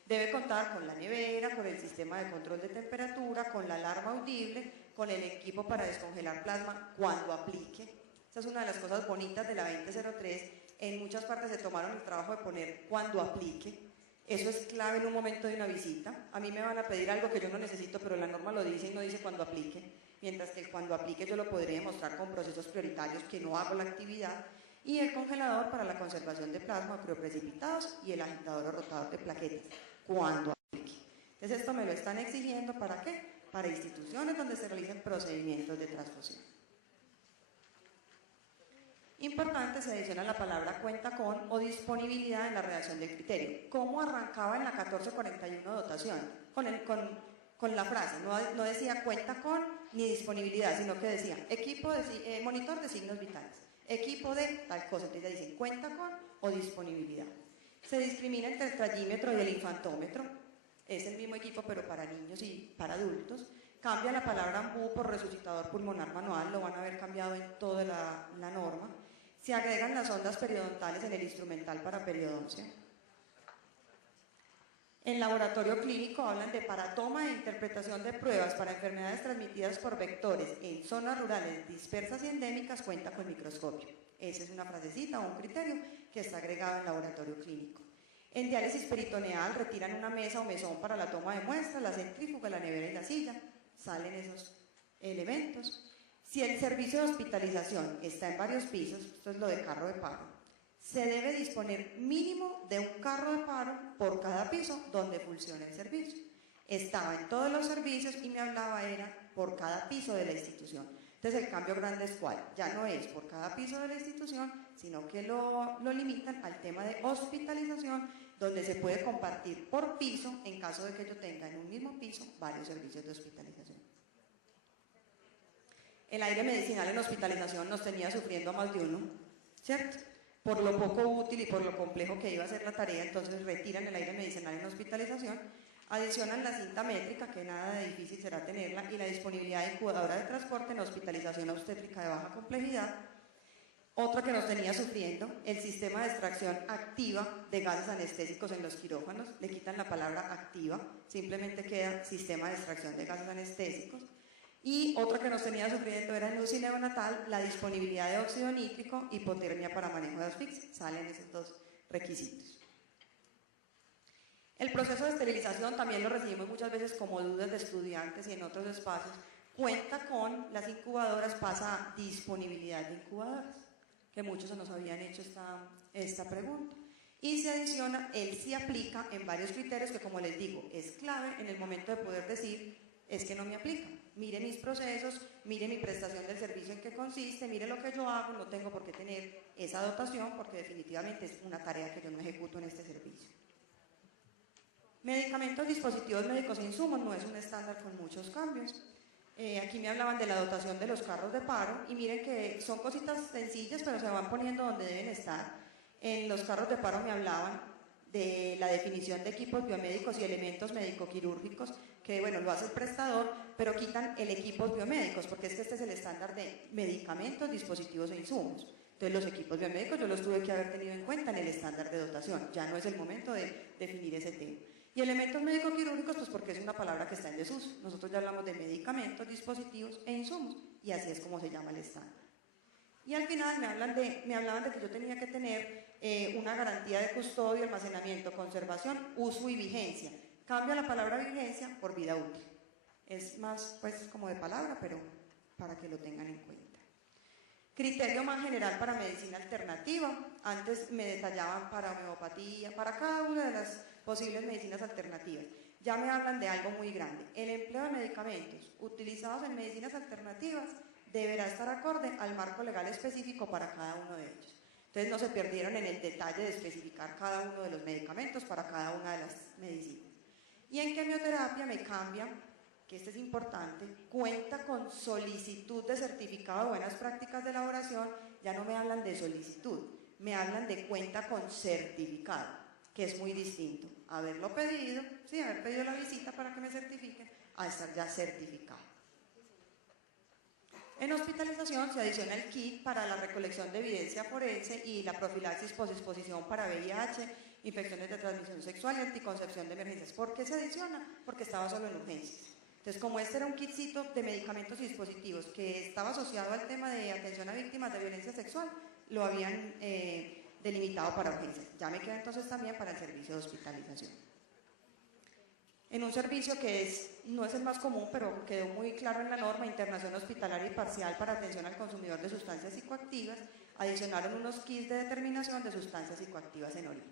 debe contar con la nevera, con el sistema de control de temperatura, con la alarma audible, con el equipo para descongelar plasma cuando aplique. Esa es una de las cosas bonitas de la 2003. En muchas partes se tomaron el trabajo de poner cuando aplique. Eso es clave en un momento de una visita. A mí me van a pedir algo que yo no necesito, pero la norma lo dice y no dice cuando aplique. Mientras que cuando aplique yo lo podré demostrar con procesos prioritarios que no hago la actividad. Y el congelador para la conservación de plasma crioprecipitados y el agitador o rotador de plaquetas cuando aplique. Entonces esto me lo están exigiendo, ¿para qué? Para instituciones donde se realicen procedimientos de transfusión. Importante, se adiciona la palabra cuenta con o disponibilidad en la redacción del criterio. ¿Cómo arrancaba en la 1441 dotación? Con la frase, no decía cuenta con ni disponibilidad, sino que decía monitor de signos vitales, equipo de tal cosa, entonces ya dicen cuenta con o disponibilidad. Se discrimina entre el trayímetro y el infantómetro, es el mismo equipo pero para niños y para adultos. Cambia la palabra AMBU por resucitador pulmonar manual, lo van a haber cambiado en toda la norma. Se agregan las ondas periodontales en el instrumental para periodoncia. En laboratorio clínico hablan de para toma e interpretación de pruebas para enfermedades transmitidas por vectores en zonas rurales dispersas y endémicas cuenta con microscopio. Esa es una frasecita o un criterio que está agregado en laboratorio clínico. En diálisis peritoneal retiran una mesa o mesón para la toma de muestras, la centrífuga, la nevera y la silla. Salen esos elementos. Si el servicio de hospitalización está en varios pisos, esto es lo de carro de paro, se debe disponer mínimo de un carro de paro por cada piso donde funcione el servicio. Estaba en todos los servicios y me hablaba era por cada piso de la institución. Entonces el cambio grande es cuál, ya no es por cada piso de la institución, sino que lo limitan al tema de hospitalización, donde se puede compartir por piso en caso de que yo tenga en un mismo piso varios servicios de hospitalización. El aire medicinal en hospitalización nos tenía sufriendo a más de uno, ¿cierto? Por lo poco útil y por lo complejo que iba a ser la tarea, entonces retiran el aire medicinal en hospitalización, adicionan la cinta métrica, que nada de difícil será tenerla, y la disponibilidad de incubadora de transporte en hospitalización obstétrica de baja complejidad. Otra que nos tenía sufriendo, el sistema de extracción activa de gases anestésicos en los quirófanos, le quitan la palabra activa, simplemente queda sistema de extracción de gases anestésicos. Y otra que nos tenía sufriendo era en UCI neonatal, la disponibilidad de óxido nítrico, hipotermia para manejo de asfixia. Salen esos dos requisitos. El proceso de esterilización también lo recibimos muchas veces como dudas de estudiantes y en otros espacios. Cuenta con las incubadoras, pasa a disponibilidad de incubadoras, que muchos se nos habían hecho esta pregunta. Y se adiciona, él sí aplica en varios criterios que, como les digo, es clave en el momento de poder decir, es que no me aplica. Mire mis procesos, mire mi prestación del servicio en qué consiste, mire lo que yo hago, no tengo por qué tener esa dotación porque definitivamente es una tarea que yo no ejecuto en este servicio. Medicamentos, dispositivos médicos e insumos no es un estándar con muchos cambios. Aquí me hablaban de la dotación de los carros de paro y miren que son cositas sencillas pero se van poniendo donde deben estar. En los carros de paro me hablaban de la definición de equipos biomédicos y elementos médico-quirúrgicos, que bueno, lo hace el prestador, pero quitan el equipos biomédicos, porque es que este es el estándar de medicamentos, dispositivos e insumos. Entonces los equipos biomédicos yo los tuve que haber tenido en cuenta en el estándar de dotación, ya no es el momento de definir ese tema. Y elementos médico-quirúrgicos, pues porque es una palabra que está en desuso. Nosotros ya hablamos de medicamentos, dispositivos e insumos, y así es como se llama el estándar. Y al final me hablaban de que yo tenía que tener una garantía de custodia, almacenamiento, conservación, uso y vigencia. Cambia la palabra vigencia por vida útil. Es más, pues, como de palabra, pero para que lo tengan en cuenta. Criterio más general para medicina alternativa. Antes me detallaban para homeopatía, para cada una de las posibles medicinas alternativas. Ya me hablan de algo muy grande. El empleo de medicamentos utilizados en medicinas alternativas deberá estar acorde al marco legal específico para cada uno de ellos. Entonces no se perdieron en el detalle de especificar cada uno de los medicamentos para cada una de las medicinas. Y en quimioterapia me cambian, que este es importante, cuenta con solicitud de certificado de buenas prácticas de elaboración. Ya no me hablan de solicitud, me hablan de cuenta con certificado, que es muy distinto. Haberlo pedido, sí, haber pedido la visita para que me certifiquen, a estar ya certificado. En hospitalización se adiciona el kit para la recolección de evidencia forense y la profilaxis posexposición para VIH, infecciones de transmisión sexual y anticoncepción de emergencias. ¿Por qué se adiciona? Porque estaba solo en urgencias. Entonces, como este era un kitcito de medicamentos y dispositivos que estaba asociado al tema de atención a víctimas de violencia sexual, lo habían delimitado para urgencias. Ya me queda entonces también para el servicio de hospitalización. En un servicio que no es el más común, pero quedó muy claro en la norma, internación hospitalaria y parcial para atención al consumidor de sustancias psicoactivas, adicionaron unos kits de determinación de sustancias psicoactivas en orina.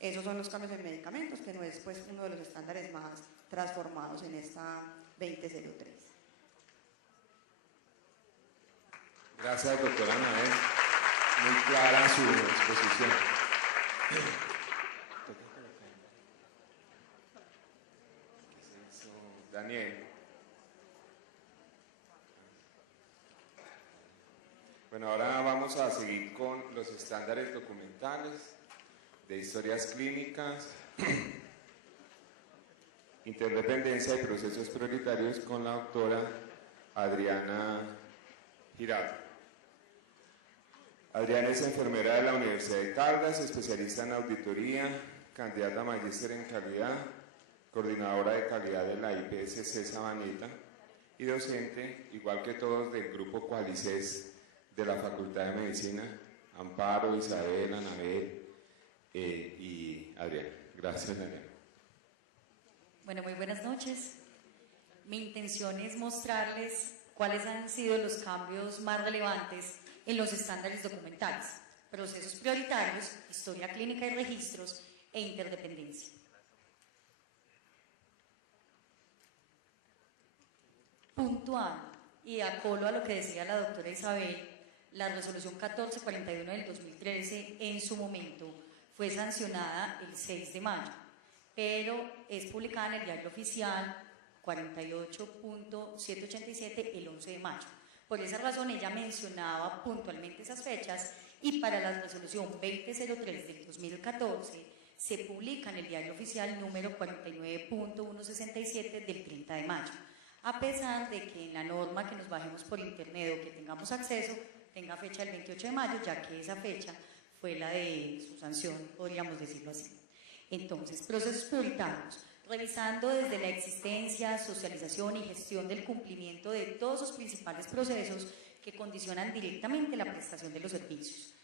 Esos son los cambios en medicamentos, que no es pues uno de los estándares más transformados en esta 2003. Gracias, doctora Anabel. Muy clara su exposición. Daniel. Bueno, ahora vamos a seguir con los estándares documentales de historias clínicas, interdependencia y procesos prioritarios con la doctora Adriana Giraldo. Adriana es enfermera de la Universidad de Caldas, especialista en auditoría, candidata a magíster en calidad, coordinadora de calidad de la IPSC Sabaneta y docente, igual que todos, del grupo Qualices de la Facultad de Medicina, Amparo, Isabel, Anabel y Adriana. Gracias, Daniel. Bueno, muy buenas noches. Mi intención es mostrarles cuáles han sido los cambios más relevantes en los estándares documentales, procesos prioritarios, historia clínica y registros e interdependencia. Puntual y de acuerdo a lo que decía la doctora Isabel, la resolución 1441 del 2013 en su momento fue sancionada el 6 de mayo, pero es publicada en el Diario Oficial 48.787 el 11 de mayo. Por esa razón ella mencionaba puntualmente esas fechas y para la resolución 2003 del 2014 se publica en el Diario Oficial número 49.167 del 30 de mayo. A pesar de que en la norma que nos bajemos por internet o que tengamos acceso tenga fecha el 28 de mayo, ya que esa fecha fue la de su sanción, podríamos decirlo así. Entonces, procesos prioritarios, revisando desde la existencia, socialización y gestión del cumplimiento de todos los principales procesos que condicionan directamente la prestación de los servicios.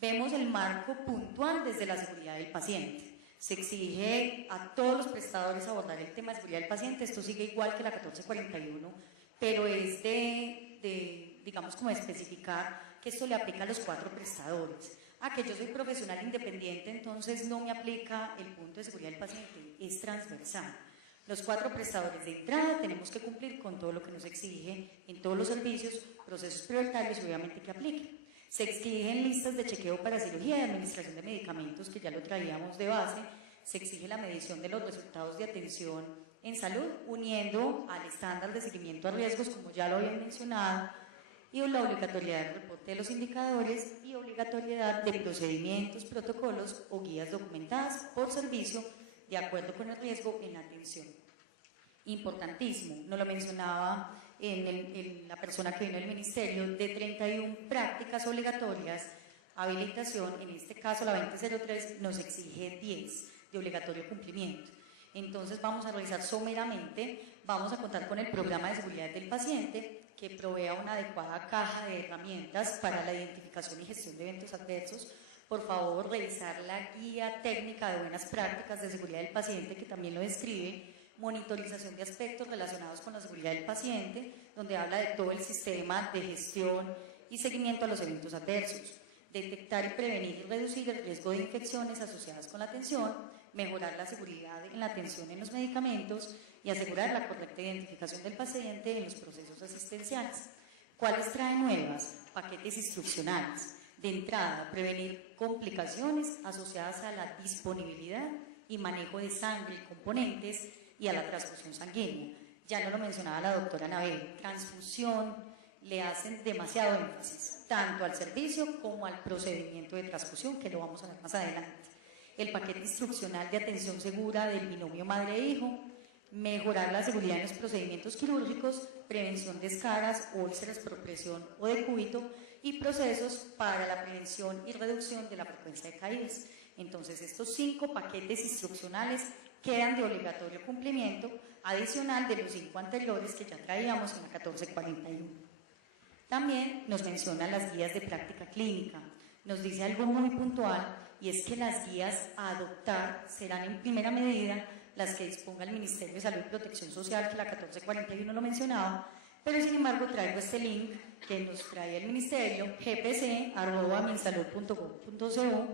Vemos el marco puntual desde la seguridad del paciente. Se exige a todos los prestadores abordar el tema de seguridad del paciente. Esto sigue igual que la 1441, pero es digamos, como de especificar que esto le aplica a los 4 prestadores. Que yo soy profesional independiente, entonces no me aplica el punto de seguridad del paciente, es transversal. Los 4 prestadores de entrada tenemos que cumplir con todo lo que nos exige en todos los servicios, procesos prioritarios y obviamente que apliquen. Se exigen listas de chequeo para cirugía y administración de medicamentos, que ya lo traíamos de base. Se exige la medición de los resultados de atención en salud, uniendo al estándar de seguimiento a riesgos, como ya lo habían mencionado, y la obligatoriedad del reporte de los indicadores y obligatoriedad de procedimientos, protocolos o guías documentadas por servicio de acuerdo con el riesgo en la atención. Importantísimo, nos lo mencionaba en la persona que vino del ministerio, de 31 prácticas obligatorias, habilitación, en este caso la 2003 nos exige 10 de obligatorio cumplimiento. Entonces vamos a revisar someramente, vamos a contar con el programa de seguridad del paciente que provea una adecuada caja de herramientas para la identificación y gestión de eventos adversos. Por favor, revisar la guía técnica de buenas prácticas de seguridad del paciente que también lo describe, monitorización de aspectos relacionados con la seguridad del paciente, donde habla de todo el sistema de gestión y seguimiento a los eventos adversos, detectar y prevenir y reducir el riesgo de infecciones asociadas con la atención, mejorar la seguridad en la atención en los medicamentos y asegurar la correcta identificación del paciente en los procesos asistenciales. ¿Cuáles trae nuevas? Paquetes instruccionales. De entrada, prevenir complicaciones asociadas a la disponibilidad y manejo de sangre y componentes y a la transfusión sanguínea. Ya no lo mencionaba la doctora Anabel, transfusión, le hacen demasiado énfasis, tanto al servicio como al procedimiento de transfusión, que lo vamos a ver más adelante. El paquete instruccional de atención segura del binomio madre-hijo, mejorar la seguridad en los procedimientos quirúrgicos, prevención de escaras, úlceras por presión o de cúbito y procesos para la prevención y reducción de la frecuencia de caídas. Entonces, estos 5 paquetes instruccionales quedan de obligatorio cumplimiento, adicional de los 5 anteriores que ya traíamos en la 1441. También nos menciona las guías de práctica clínica. Nos dice algo muy puntual, y es que las guías a adoptar serán en primera medida las que disponga el Ministerio de Salud y Protección Social, que la 1441 lo mencionaba, pero sin embargo traigo este link que nos trae el Ministerio, gpc@minsalud.gov.co,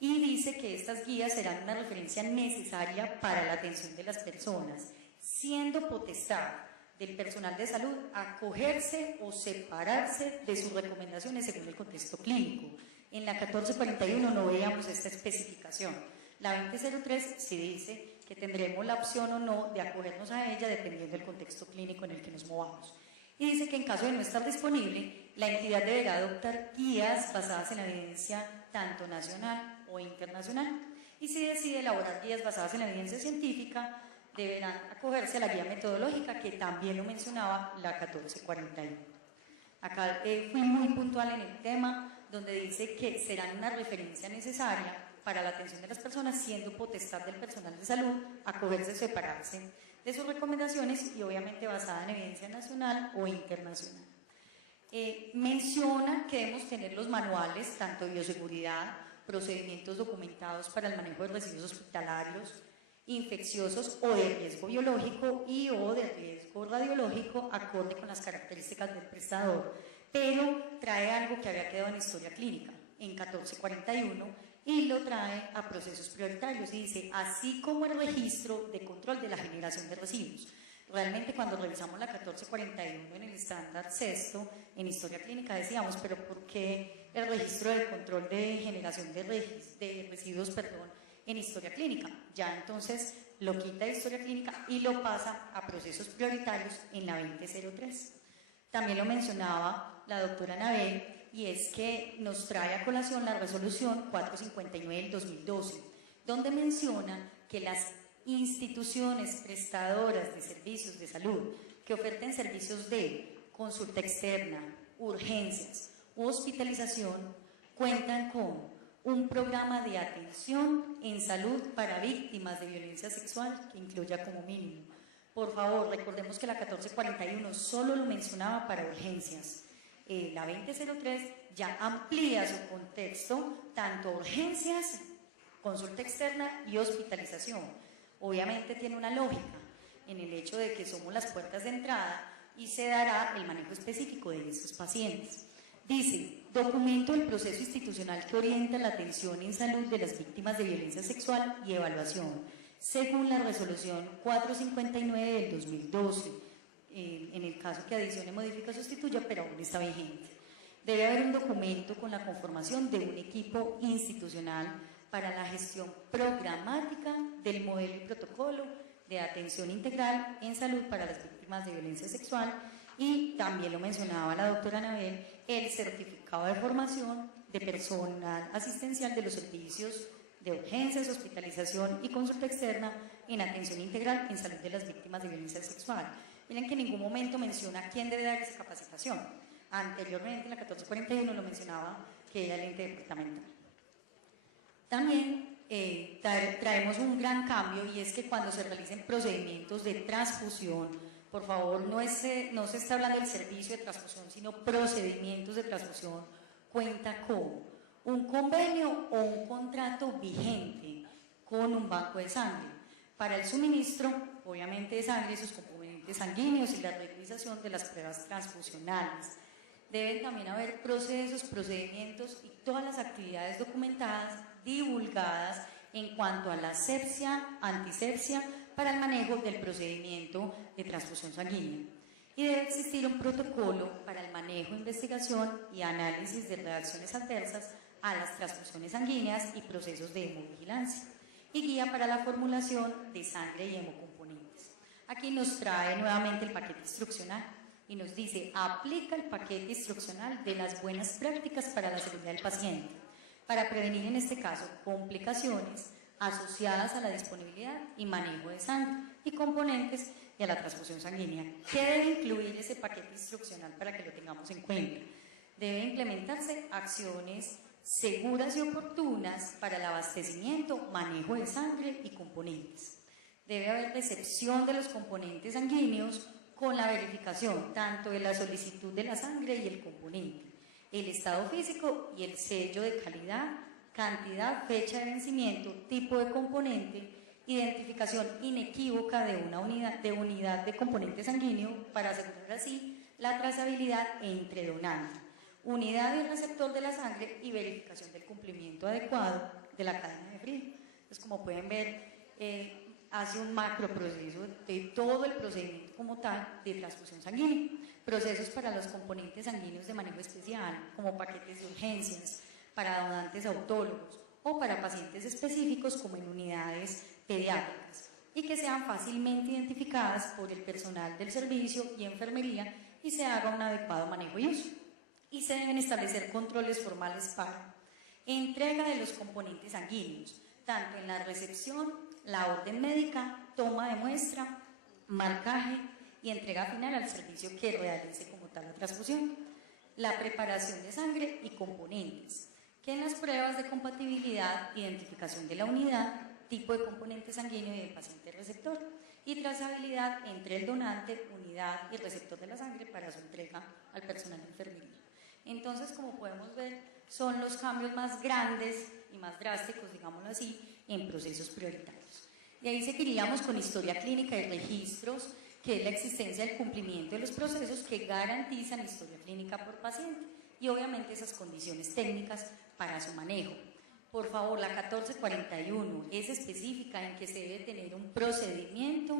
y dice que estas guías serán una referencia necesaria para la atención de las personas, siendo potestad del personal de salud acogerse o separarse de sus recomendaciones según el contexto clínico. En la 1441 no veíamos esta especificación. La 2003 sí dice que tendremos la opción o no de acogernos a ella dependiendo del contexto clínico en el que nos movamos. Y dice que en caso de no estar disponible, la entidad deberá adoptar guías basadas en la evidencia tanto nacional o internacional. Y si decide elaborar guías basadas en la evidencia científica, deberán acogerse a la guía metodológica que también lo mencionaba la 1441. Acá fui muy puntual en el tema, donde dice que serán una referencia necesaria para la atención de las personas, siendo potestad del personal de salud acogerse o separarse de sus recomendaciones y obviamente basada en evidencia nacional o internacional. Menciona que debemos tener los manuales, tanto de bioseguridad, procedimientos documentados para el manejo de residuos hospitalarios, infecciosos o de riesgo biológico y o de riesgo radiológico acorde con las características del prestador, pero trae algo que había quedado en historia clínica en 1441 y lo trae a procesos prioritarios y dice, así como el registro de control de la generación de residuos. Realmente cuando revisamos la 1441 en el estándar sexto, en historia clínica decíamos, pero ¿por qué el registro de control de generación de residuos, en historia clínica? Ya entonces lo quita de historia clínica y lo pasa a procesos prioritarios en la 2003. También lo mencionaba la doctora Anabel, y es que nos trae a colación la resolución 459 del 2012, donde menciona que las instituciones prestadoras de servicios de salud que oferten servicios de consulta externa, urgencias u hospitalización cuentan con un programa de atención en salud para víctimas de violencia sexual que incluya como mínimo. Por favor, recordemos que la 1441 solo lo mencionaba para urgencias. La 2003 ya amplía su contexto, tanto urgencias, consulta externa y hospitalización. Obviamente tiene una lógica en el hecho de que somos las puertas de entrada y se dará el manejo específico de estos pacientes. Dice, documento del proceso institucional que orienta la atención en salud de las víctimas de violencia sexual y evaluación, según la resolución 459 del 2012, en el caso que adicione, modifica o sustituya, pero aún está vigente. Debe haber un documento con la conformación de un equipo institucional para la gestión programática del modelo y protocolo de atención integral en salud para las víctimas de violencia sexual, y también lo mencionaba la doctora Anabel, el certificado de formación de personal asistencial de los servicios de urgencias, hospitalización y consulta externa en atención integral en salud de las víctimas de violencia sexual. Miren que en ningún momento menciona quién debe dar esa capacitación. Anteriormente, en la 1441 lo mencionaba que era el ente departamental. También traemos un gran cambio, y es que cuando se realicen procedimientos de transfusión, por favor, no se está hablando del servicio de transfusión, sino procedimientos de transfusión, cuenta con un convenio o un contrato vigente con un banco de sangre para el suministro, obviamente, de sangre, sus componentes sanguíneos y la realización de las pruebas transfusionales. Deben también haber procesos, procedimientos y todas las actividades documentadas, divulgadas en cuanto a la asepsia, antisepsia, para el manejo del procedimiento de transfusión sanguínea. Y debe existir un protocolo para el manejo, investigación y análisis de reacciones adversas a las transfusiones sanguíneas y procesos de hemovigilancia, y guía para la formulación de sangre y hemocomponentes. Aquí nos trae nuevamente el paquete instruccional y nos dice: aplica el paquete instruccional de las buenas prácticas para la seguridad del paciente, para prevenir en este caso complicaciones asociadas a la disponibilidad y manejo de sangre y componentes y a la transfusión sanguínea. ¿Qué debe incluir ese paquete instruccional para que lo tengamos en cuenta? Debe implementarse acciones seguras y oportunas para el abastecimiento, manejo de sangre y componentes. Debe haber recepción de los componentes sanguíneos con la verificación tanto de la solicitud de la sangre y el componente, el estado físico y el sello de calidad, cantidad, fecha de vencimiento, tipo de componente, identificación inequívoca de una unidad de componente sanguíneo para asegurar así la trazabilidad entre donante, unidad y receptor de la sangre, y verificación del cumplimiento adecuado de la cadena de frío. Entonces, como pueden ver, hace un macro proceso de todo el procedimiento como tal de transfusión sanguínea, procesos para los componentes sanguíneos de manejo especial, como paquetes de urgencias, para donantes autólogos o para pacientes específicos como en unidades pediátricas, y que sean fácilmente identificadas por el personal del servicio y enfermería y se haga un adecuado manejo y uso. Y se deben establecer controles formales para entrega de los componentes sanguíneos, tanto en la recepción, la orden médica, toma de muestra, marcaje y entrega final al servicio que realice como tal la transfusión, la preparación de sangre y componentes, que en las pruebas de compatibilidad, identificación de la unidad, tipo de componente sanguíneo y del paciente receptor, y trazabilidad entre el donante, unidad y receptor de la sangre para su entrega al personal de enfermería. Entonces, como podemos ver, son los cambios más grandes y más drásticos, digámoslo así, en procesos prioritarios. Y ahí seguiríamos con historia clínica y registros, que es la existencia del cumplimiento de los procesos que garantizan historia clínica por paciente y obviamente esas condiciones técnicas para su manejo. Por favor, la 1441 es específica en que se debe tener un procedimiento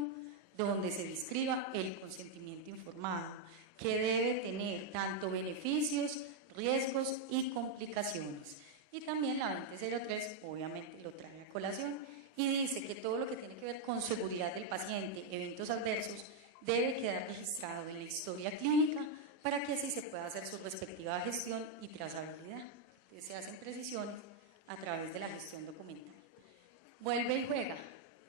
donde se describa el consentimiento informado, que debe tener tanto beneficios, riesgos y complicaciones. Y también la 2003 obviamente lo trae a colación y dice que todo lo que tiene que ver con seguridad del paciente, eventos adversos, debe quedar registrado en la historia clínica para que así se pueda hacer su respectiva gestión y trazabilidad. Entonces, se hacen precisiones a través de la gestión documental. Vuelve y juega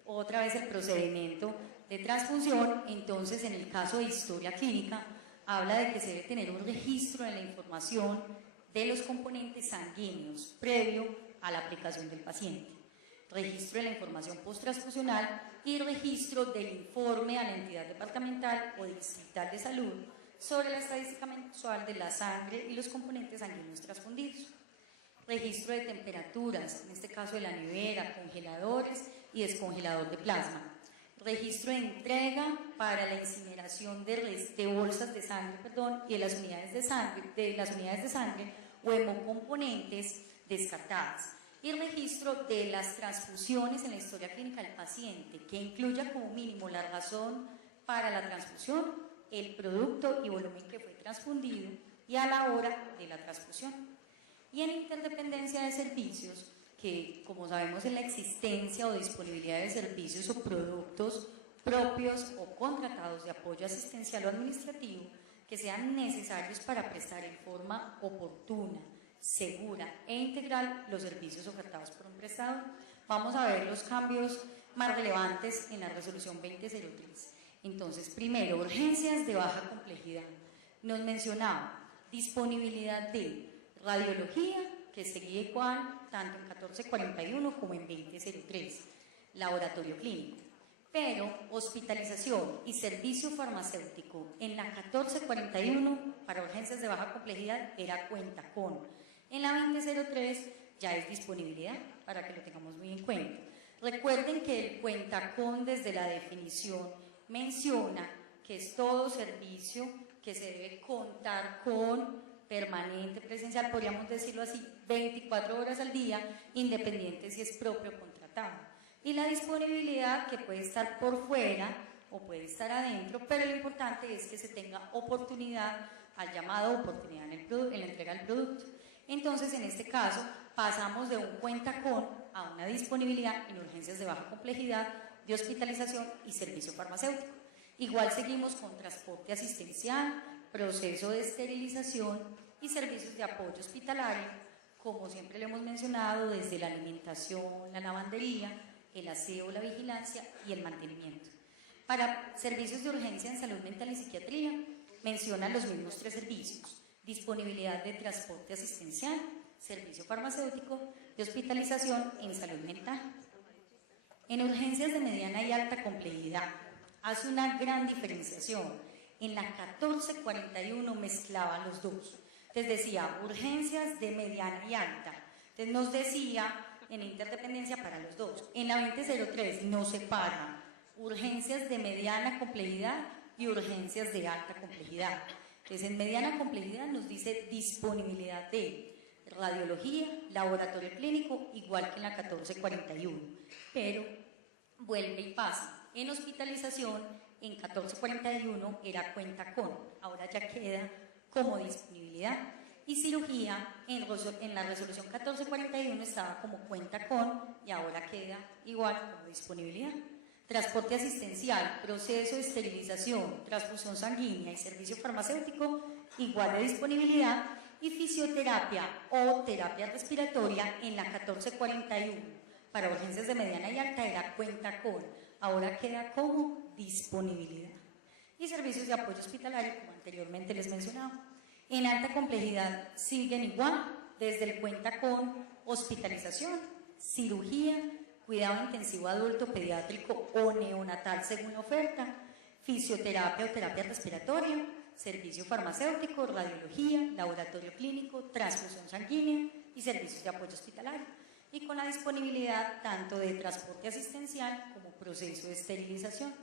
otra vez el procedimiento de transfusión. Entonces, en el caso de historia clínica, habla de que se debe tener un registro de la información de los componentes sanguíneos previo a la aplicación del paciente, registro de la información post-transfusional y registro del informe a la entidad departamental o distrital de salud sobre la estadística mensual de la sangre y los componentes sanguíneos transfundidos, registro de temperaturas, en este caso de la nevera, congeladores y descongelador de plasma, registro de entrega para la incineración de bolsas de sangre, y de las unidades de sangre o hemocomponentes descartadas, y registro de las transfusiones en la historia clínica del paciente, que incluya como mínimo la razón para la transfusión, el producto y volumen que fue transfundido y a la hora de la transfusión. Y en interdependencia de servicios, que como sabemos es la existencia o disponibilidad de servicios o productos propios o contratados de apoyo asistencial o administrativo que sean necesarios para prestar en forma oportuna, segura e integral los servicios ofertados por un prestador. Vamos a ver los cambios más relevantes en la resolución 2003. Entonces, primero, urgencias de baja complejidad. Nos mencionaba disponibilidad de radiología, que que seguía igual tanto en 1441 como en 2003, laboratorio clínico. Pero hospitalización y servicio farmacéutico en la 1441 para urgencias de baja complejidad era cuenta con. En la 2003 ya es disponibilidad, para que lo tengamos muy en cuenta. Recuerden que el cuenta con desde la definición menciona que es todo servicio que se debe contar con, permanente, presencial, podríamos decirlo así, 24 horas al día, independiente si es propio o contratado. Y la disponibilidad, que puede estar por fuera o puede estar adentro, pero lo importante es que se tenga oportunidad, al llamado oportunidad en la entrega del producto. Entonces, en este caso, pasamos de un cuenta con a una disponibilidad en urgencias de baja complejidad, de hospitalización y servicio farmacéutico. Igual seguimos con transporte asistencial, proceso de esterilización y servicios de apoyo hospitalario, como siempre lo hemos mencionado, desde la alimentación, la lavandería, el aseo, la vigilancia y el mantenimiento. Para servicios de urgencia en salud mental y psiquiatría, mencionan los mismos 3 servicios: disponibilidad de transporte asistencial, servicio farmacéutico y hospitalización en salud mental. En urgencias de mediana y alta complejidad, hace una gran diferenciación. En la 1441 mezclaba los dos. Entonces decía urgencias de mediana y alta. Entonces nos decía en interdependencia para los dos. En la 2003 nos separa urgencias de mediana complejidad y urgencias de alta complejidad. Entonces en mediana complejidad nos dice disponibilidad de radiología, laboratorio clínico, igual que en la 1441. Pero vuelve y pasa. En hospitalización, en 1441 era cuenta con, ahora ya queda como disponibilidad. Y cirugía, en la resolución 1441 estaba como cuenta con y ahora queda igual como disponibilidad. Transporte asistencial, proceso de esterilización, transfusión sanguínea y servicio farmacéutico, igual de disponibilidad. Y fisioterapia o terapia respiratoria en la 1441 para urgencias de mediana y alta era cuenta con, ahora queda como disponibilidad. Y servicios de apoyo hospitalario, como anteriormente les mencionaba. En alta complejidad siguen igual, desde el cuenta con hospitalización, cirugía, cuidado intensivo adulto, pediátrico o neonatal según la oferta, fisioterapia o terapia respiratoria, servicio farmacéutico, radiología, laboratorio clínico, transfusión sanguínea y servicios de apoyo hospitalario. Y con la disponibilidad tanto de transporte asistencial como proceso de esterilización.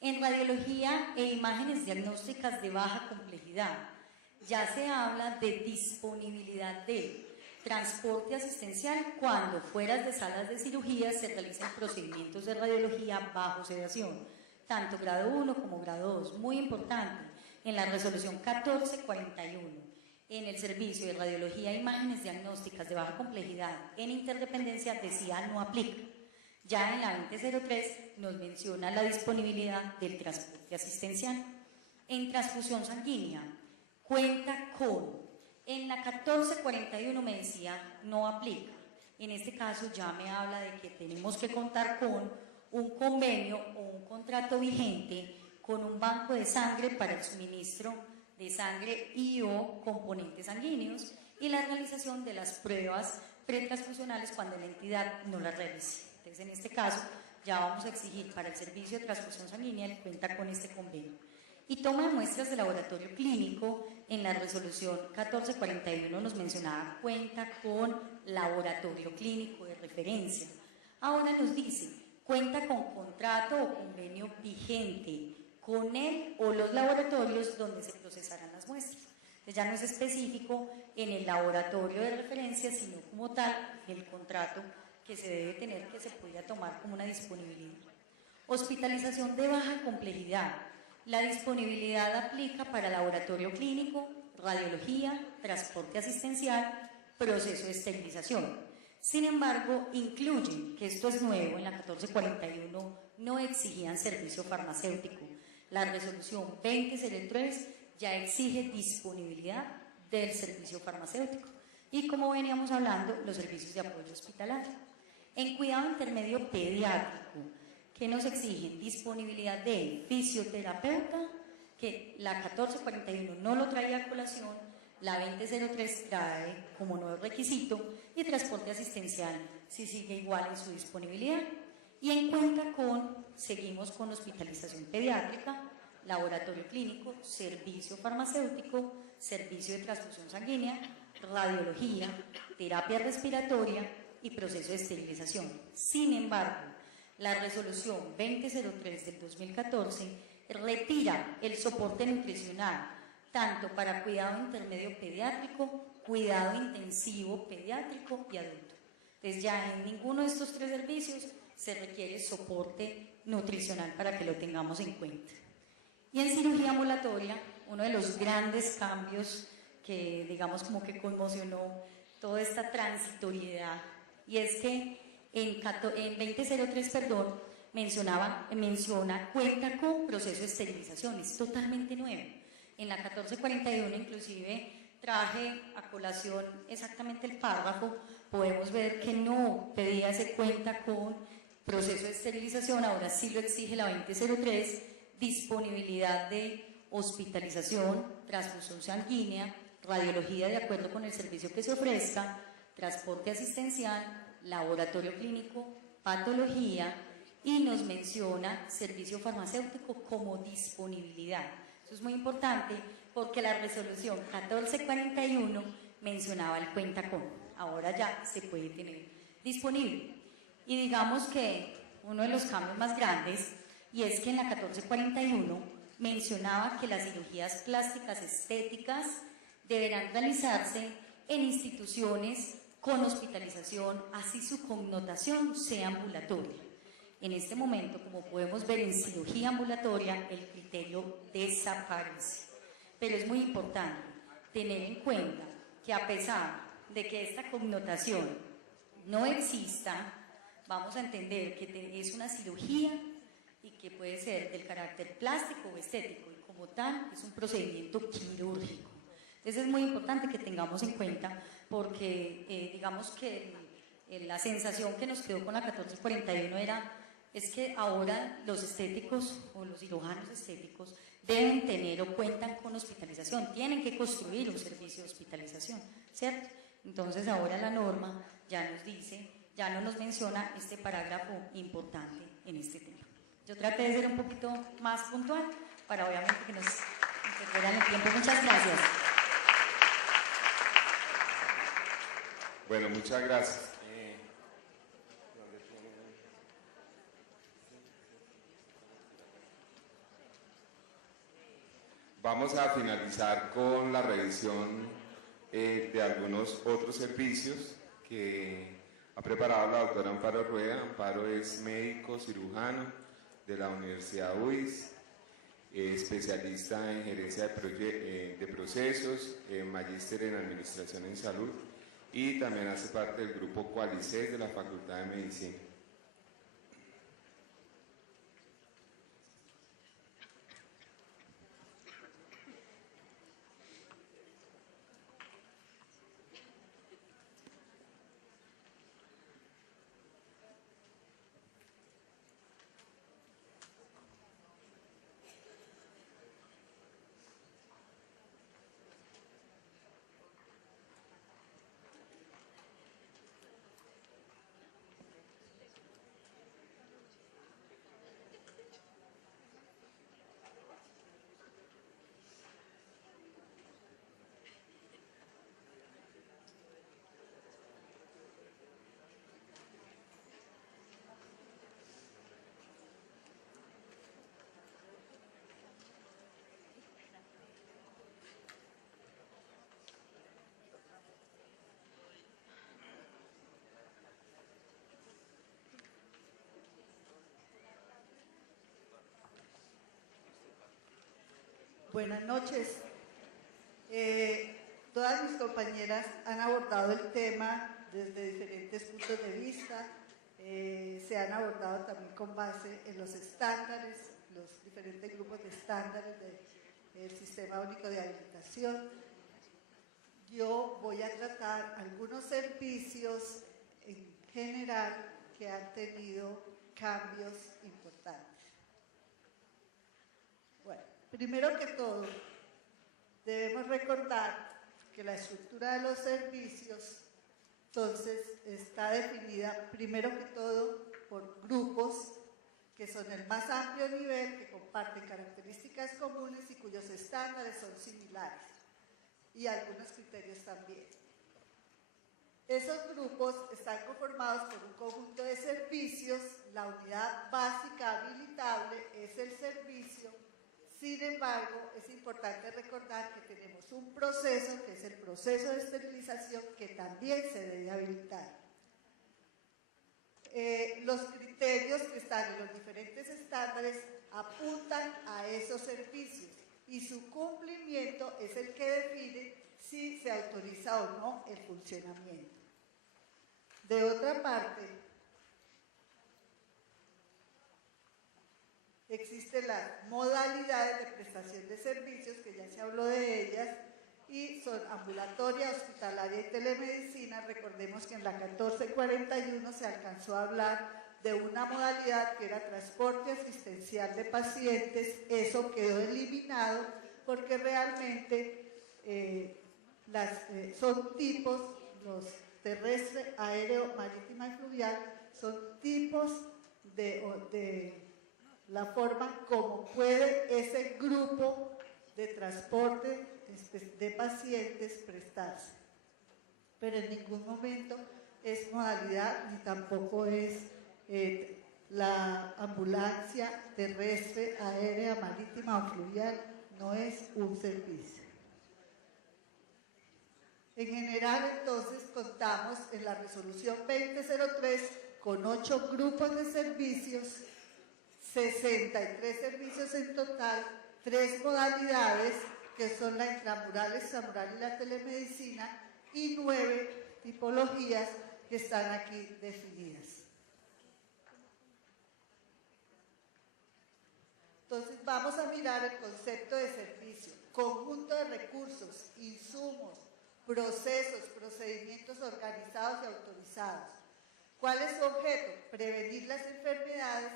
En radiología e imágenes diagnósticas de baja complejidad, ya se habla de disponibilidad de transporte asistencial cuando fuera de salas de cirugía se realizan procedimientos de radiología bajo sedación, tanto grado 1 como grado 2, muy importante, en la resolución 1441. En el servicio de radiología e imágenes diagnósticas de baja complejidad en interdependencia decía no aplica. Ya en la 2003 nos menciona la disponibilidad del transporte asistencial. En transfusión sanguínea, cuenta con. En la 1441 me decía no aplica. En este caso ya me habla de que tenemos que contar con un convenio o un contrato vigente con un banco de sangre para el suministro de sangre y o componentes sanguíneos y la realización de las pruebas pretransfusionales cuando la entidad no las realice. Entonces, en este caso, ya vamos a exigir para el servicio de transfusión sanguínea el cuenta con este convenio. Y toma de muestras de laboratorio clínico, en la resolución 1441 nos mencionaba cuenta con laboratorio clínico de referencia. Ahora nos dice, cuenta con contrato o convenio vigente con él o los laboratorios donde se procesarán las muestras. Entonces ya no es específico en el laboratorio de referencia, sino como tal el contrato que se debe tener, que se podría tomar como una disponibilidad. Hospitalización de baja complejidad. La disponibilidad aplica para laboratorio clínico, radiología, transporte asistencial, proceso de esterilización. Sin embargo, incluye, que esto es nuevo, en la 1441 no exigían servicio farmacéutico. La resolución 2003 ya exige disponibilidad del servicio farmacéutico. Y como veníamos hablando, los servicios de apoyo hospitalario. En cuidado intermedio pediátrico, que nos exigen disponibilidad de fisioterapeuta, que la 1441 no lo traía a colación, La 2003 trae como nuevo requisito y transporte asistencial si sigue igual en su disponibilidad. Y en cuenta con, seguimos con hospitalización pediátrica, laboratorio clínico, servicio farmacéutico, servicio de transfusión sanguínea, radiología, terapia respiratoria y proceso de esterilización. Sin embargo, la resolución 2003 del 2014 retira el soporte nutricional tanto para cuidado intermedio pediátrico, cuidado intensivo pediátrico y adulto. Entonces ya en ninguno de estos tres servicios se requiere soporte nutricional para que lo tengamos en cuenta. Y en cirugía ambulatoria, uno de los grandes cambios que digamos como que conmocionó toda esta transitoriedad, y es que en 2003, menciona cuenta con proceso de esterilización, es totalmente nuevo. En la 1441 inclusive traje a colación exactamente el párrafo, podemos ver que no pedía ese cuenta con proceso de esterilización, ahora sí lo exige la 2003, disponibilidad de hospitalización, transfusión sanguínea, radiología de acuerdo con el servicio que se ofrezca, transporte asistencial, laboratorio clínico, patología, y nos menciona servicio farmacéutico como disponibilidad. Eso es muy importante porque la resolución 1441 mencionaba el cuenta con, ahora ya se puede tener disponible. Y digamos que uno de los cambios más grandes, y es que en la 1441 mencionaba que las cirugías plásticas estéticas deberán realizarse en instituciones con hospitalización, así su connotación sea ambulatoria. En este momento, como podemos ver en cirugía ambulatoria, el criterio desaparece. Pero es muy importante tener en cuenta que a pesar de que esta connotación no exista, vamos a entender que es una cirugía y que puede ser del carácter plástico o estético, y como tal es un procedimiento quirúrgico. Entonces es muy importante que tengamos en cuenta porque digamos que la sensación que nos quedó con la 1441 es que ahora los estéticos o los cirujanos estéticos deben tener o cuentan con hospitalización, tienen que construir un servicio de hospitalización, ¿cierto? Entonces ahora la norma ya nos dice, ya no nos menciona este parágrafo importante en este tema. Yo traté de ser un poquito más puntual para obviamente que nos intervengan el tiempo. Muchas gracias. Bueno, muchas gracias. Vamos a finalizar con la revisión de algunos otros servicios que ha preparado la doctora Amparo Rueda. Amparo es médico cirujano de la Universidad UIS, especialista en gerencia de procesos, magíster en administración en salud, y también hace parte del grupo Qualices de la Facultad de Medicina. Buenas noches. Todas mis compañeras han abordado el tema desde diferentes puntos de vista. Se han abordado también con base en los estándares, los diferentes grupos de estándares del Sistema Único de Habilitación. Yo voy a tratar algunos servicios en general que han tenido cambios importantes. Bueno, primero que todo, debemos recordar que la estructura de los servicios, entonces, está definida primero que todo por grupos que son el más amplio nivel, que comparten características comunes y cuyos estándares son similares, y algunos criterios también. Esos grupos están conformados por un conjunto de servicios. La unidad básica habilitable es el servicio. Sin embargo, es importante recordar que tenemos un proceso, que es el proceso de esterilización, que también se debe habilitar. Los criterios que están en los diferentes estándares apuntan a esos servicios y su cumplimiento es el que define si se autoriza o no el funcionamiento. De otra parte, existen las modalidades de prestación de servicios, que ya se habló de ellas, y son ambulatoria, hospitalaria y telemedicina. Recordemos que en la 1441 se alcanzó a hablar de una modalidad que era transporte asistencial de pacientes. Eso quedó eliminado porque realmente son tipos, los terrestre, aéreo, marítima y fluvial, son tipos de la forma como puede ese grupo de transporte de pacientes prestarse. Pero en ningún momento es modalidad ni tampoco es la ambulancia terrestre, aérea, marítima o fluvial, no es un servicio. En general, entonces, contamos en la resolución 2003 con 8 grupos de servicios, 63 servicios en total, 3 modalidades, que son la intramural, extramural y la telemedicina, y 9 tipologías que están aquí definidas. Entonces, vamos a mirar el concepto de servicio: conjunto de recursos, insumos, procesos, procedimientos organizados y autorizados. ¿Cuál es su objeto? Prevenir las enfermedades,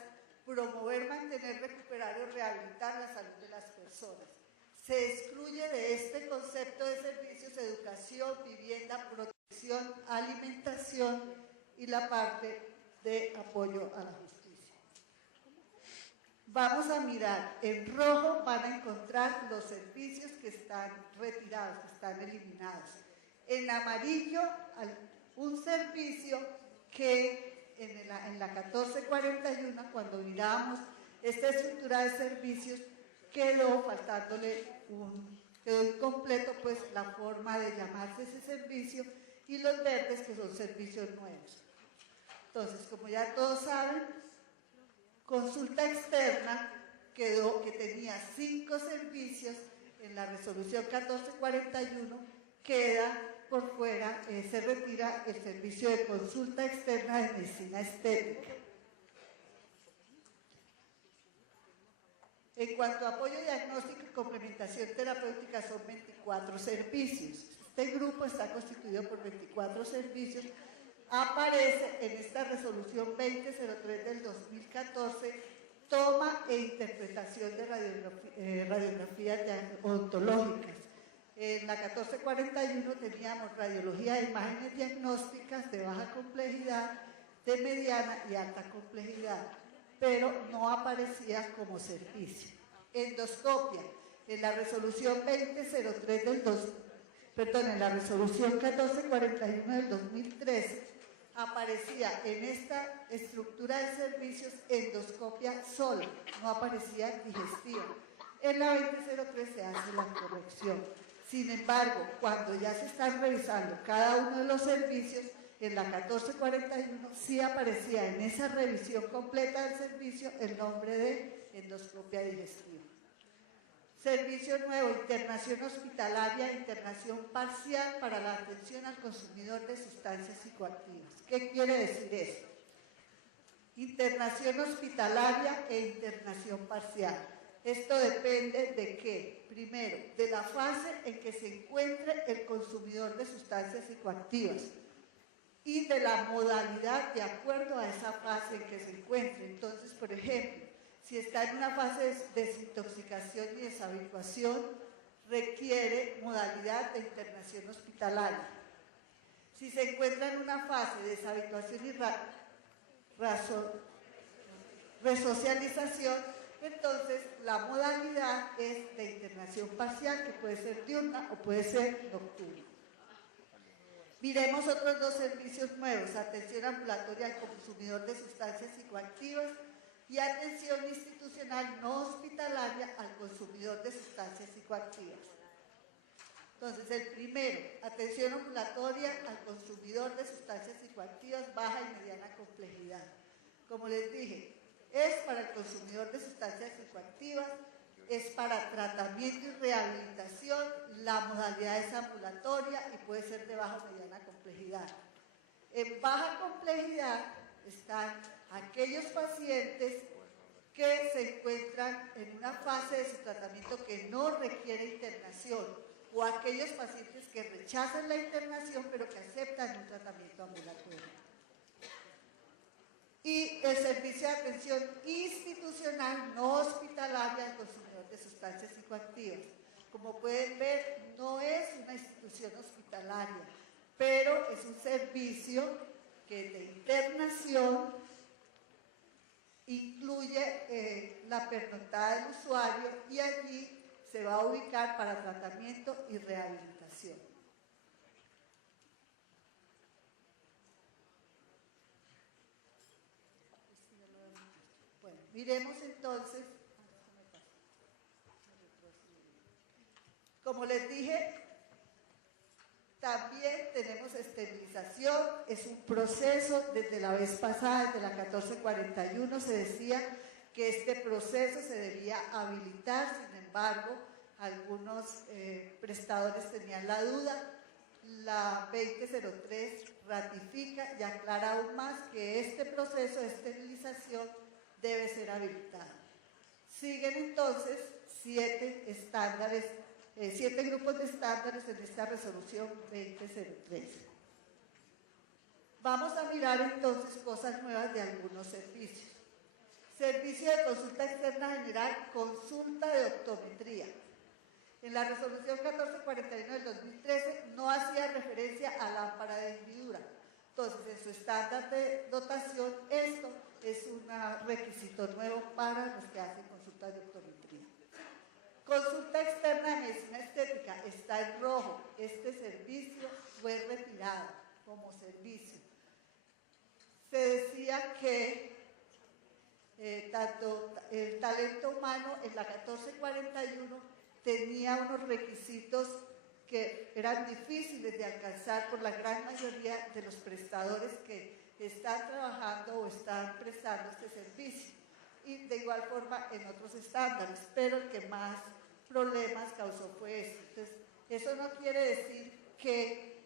promover, mantener, recuperar o rehabilitar la salud de las personas. Se excluye de este concepto de servicios educación, vivienda, protección, alimentación y la parte de apoyo a la justicia. Vamos a mirar, en rojo van a encontrar los servicios que están retirados, que están eliminados. En amarillo, un servicio que en la 1441, cuando mirábamos esta estructura de servicios, quedó incompleto pues la forma de llamarse ese servicio, y los verdes, que son servicios nuevos. Entonces, como ya todos saben, consulta externa quedó que tenía 5 servicios. En la resolución 1441 queda por fuera, se retira el servicio de consulta externa de medicina estética. En cuanto a apoyo diagnóstico y complementación terapéutica, son 24 servicios. Este grupo está constituido por 24 servicios. Aparece en esta resolución 2003 del 2014, toma e interpretación de radiografías odontológicas. En la 1441 teníamos radiología de imágenes diagnósticas de baja complejidad, de mediana y alta complejidad, pero no aparecía como servicio. Endoscopia, en la resolución 2003 en la resolución 1441 del 2013, aparecía en esta estructura de servicios endoscopia sola, no aparecía digestión. En la 2003 se hace la corrección. Sin embargo, cuando ya se están revisando cada uno de los servicios, en la 1441 sí aparecía en esa revisión completa del servicio el nombre de endoscopia digestiva. Servicio nuevo, internación hospitalaria, internación parcial para la atención al consumidor de sustancias psicoactivas. ¿Qué quiere decir esto? Internación hospitalaria e internación parcial. Esto depende de qué. Primero, de la fase en que se encuentre el consumidor de sustancias psicoactivas y de la modalidad de acuerdo a esa fase en que se encuentre. Entonces, por ejemplo, si está en una fase de desintoxicación y deshabituación, requiere modalidad de internación hospitalaria. Si se encuentra en una fase de deshabituación y resocialización, entonces la modalidad es de internación parcial, que puede ser diurna o puede ser nocturna. Miremos otros dos servicios nuevos: atención ambulatoria al consumidor de sustancias psicoactivas y atención institucional no hospitalaria al consumidor de sustancias psicoactivas. Entonces, el primero, atención ambulatoria al consumidor de sustancias psicoactivas, baja y mediana complejidad. Como les dije, es para el consumidor de sustancias psicoactivas, es para tratamiento y rehabilitación, la modalidad es ambulatoria y puede ser de baja o mediana complejidad. En baja complejidad están aquellos pacientes que se encuentran en una fase de su tratamiento que no requiere internación, o aquellos pacientes que rechazan la internación pero que aceptan un tratamiento ambulatorio. Y el servicio de atención institucional no hospitalaria al consumidor de sustancias psicoactivas. Como pueden ver, no es una institución hospitalaria, pero es un servicio que de internación incluye la pernoctada del usuario y allí se va a ubicar para tratamiento y rehabilitación. Bueno, miremos entonces, como les dije, también tenemos esterilización, es un proceso. Desde la vez pasada, desde la 1441, se decía que este proceso se debía habilitar. Sin embargo, algunos prestadores tenían la duda. La 2003 ratifica y aclara aún más que este proceso de esterilización debe ser habilitado. Siguen entonces 7 grupos de estándares en esta resolución 2003. Vamos a mirar entonces cosas nuevas de algunos servicios. Servicio de consulta externa general, consulta de optometría. En la resolución 1441 del 2013 no hacía referencia a lámpara de hendidura. Entonces, en su estándar de dotación, esto es un requisito nuevo para los que hacen consultas de optometría. Consulta externa de medicina estética está en rojo. Este servicio fue retirado como servicio. Se decía que tanto el talento humano en la 1441 tenía unos requisitos que eran difíciles de alcanzar por la gran mayoría de los prestadores que están trabajando o están prestando este servicio, y de igual forma en otros estándares, pero el que más problemas causó fue este. Entonces, eso no quiere decir que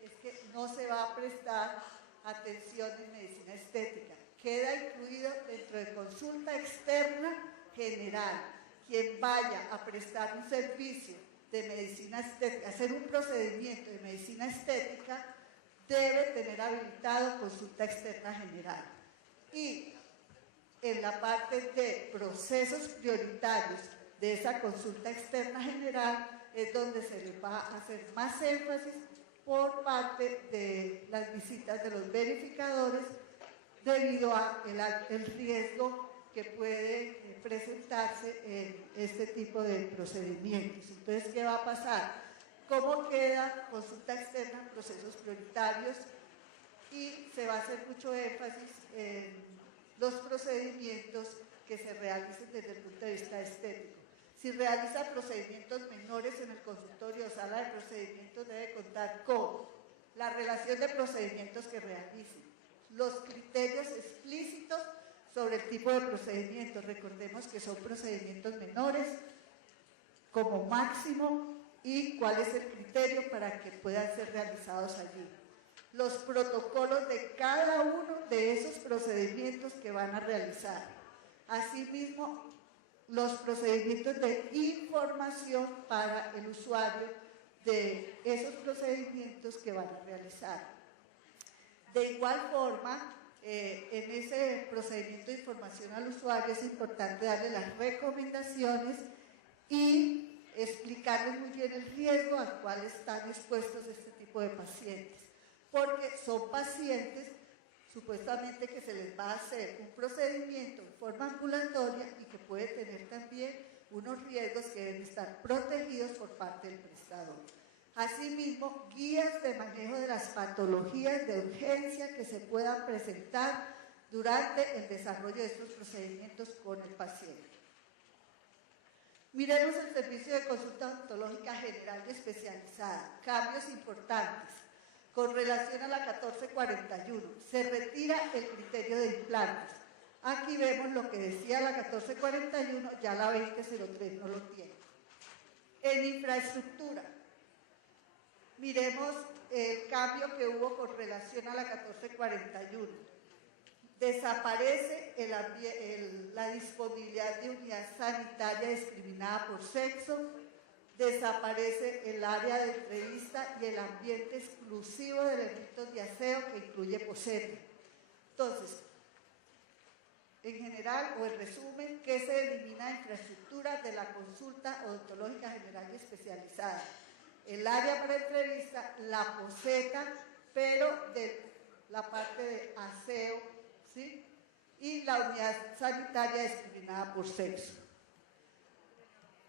no se va a prestar atención en medicina estética. Queda incluido dentro de consulta externa general. Quien vaya a prestar un servicio de medicina estética, hacer un procedimiento de medicina estética, debe tener habilitado consulta externa general. Y en la parte de procesos prioritarios de esa consulta externa general es donde se le va a hacer más énfasis por parte de las visitas de los verificadores, debido a el riesgo que puede presentarse en este tipo de procedimientos. Entonces, ¿qué va a pasar? ¿Cómo queda consulta externa en procesos prioritarios? Y se va a hacer mucho énfasis en los procedimientos que se realicen desde el punto de vista estético. Si realiza procedimientos menores en el consultorio o sala de procedimientos, debe contar con la relación de procedimientos que realice, los criterios explícitos sobre el tipo de procedimientos. Recordemos que son procedimientos menores como máximo, y cuál es el criterio para que puedan ser realizados allí. Los protocolos de cada uno de esos procedimientos que van a realizar. Asimismo, los procedimientos de información para el usuario de esos procedimientos que van a realizar. De igual forma, en ese procedimiento de información al usuario es importante darle las recomendaciones y explicarles muy bien el riesgo al cual están expuestos este tipo de pacientes, porque son pacientes supuestamente que se les va a hacer un procedimiento en forma ambulatoria y que puede tener también unos riesgos que deben estar protegidos por parte del prestador. Asimismo, guías de manejo de las patologías de urgencia que se puedan presentar durante el desarrollo de estos procedimientos con el paciente. Miremos el servicio de consulta odontológica general y especializada. Cambios importantes. Con relación a la 1441, se retira el criterio de implantes. Aquí vemos lo que decía la 1441, ya la 2003 no lo tiene. En infraestructura, miremos el cambio que hubo con relación a la 1441. Desaparece la disponibilidad de unidad sanitaria discriminada por sexo, desaparece el área de entrevista y el ambiente exclusivo de elementos de aseo que incluye poseta. Entonces, en general o en resumen, ¿qué se elimina de infraestructura de la consulta odontológica general y especializada? El área para entrevista, la poseta, pero de la parte de aseo, ¿sí? Y la unidad sanitaria discriminada por sexo.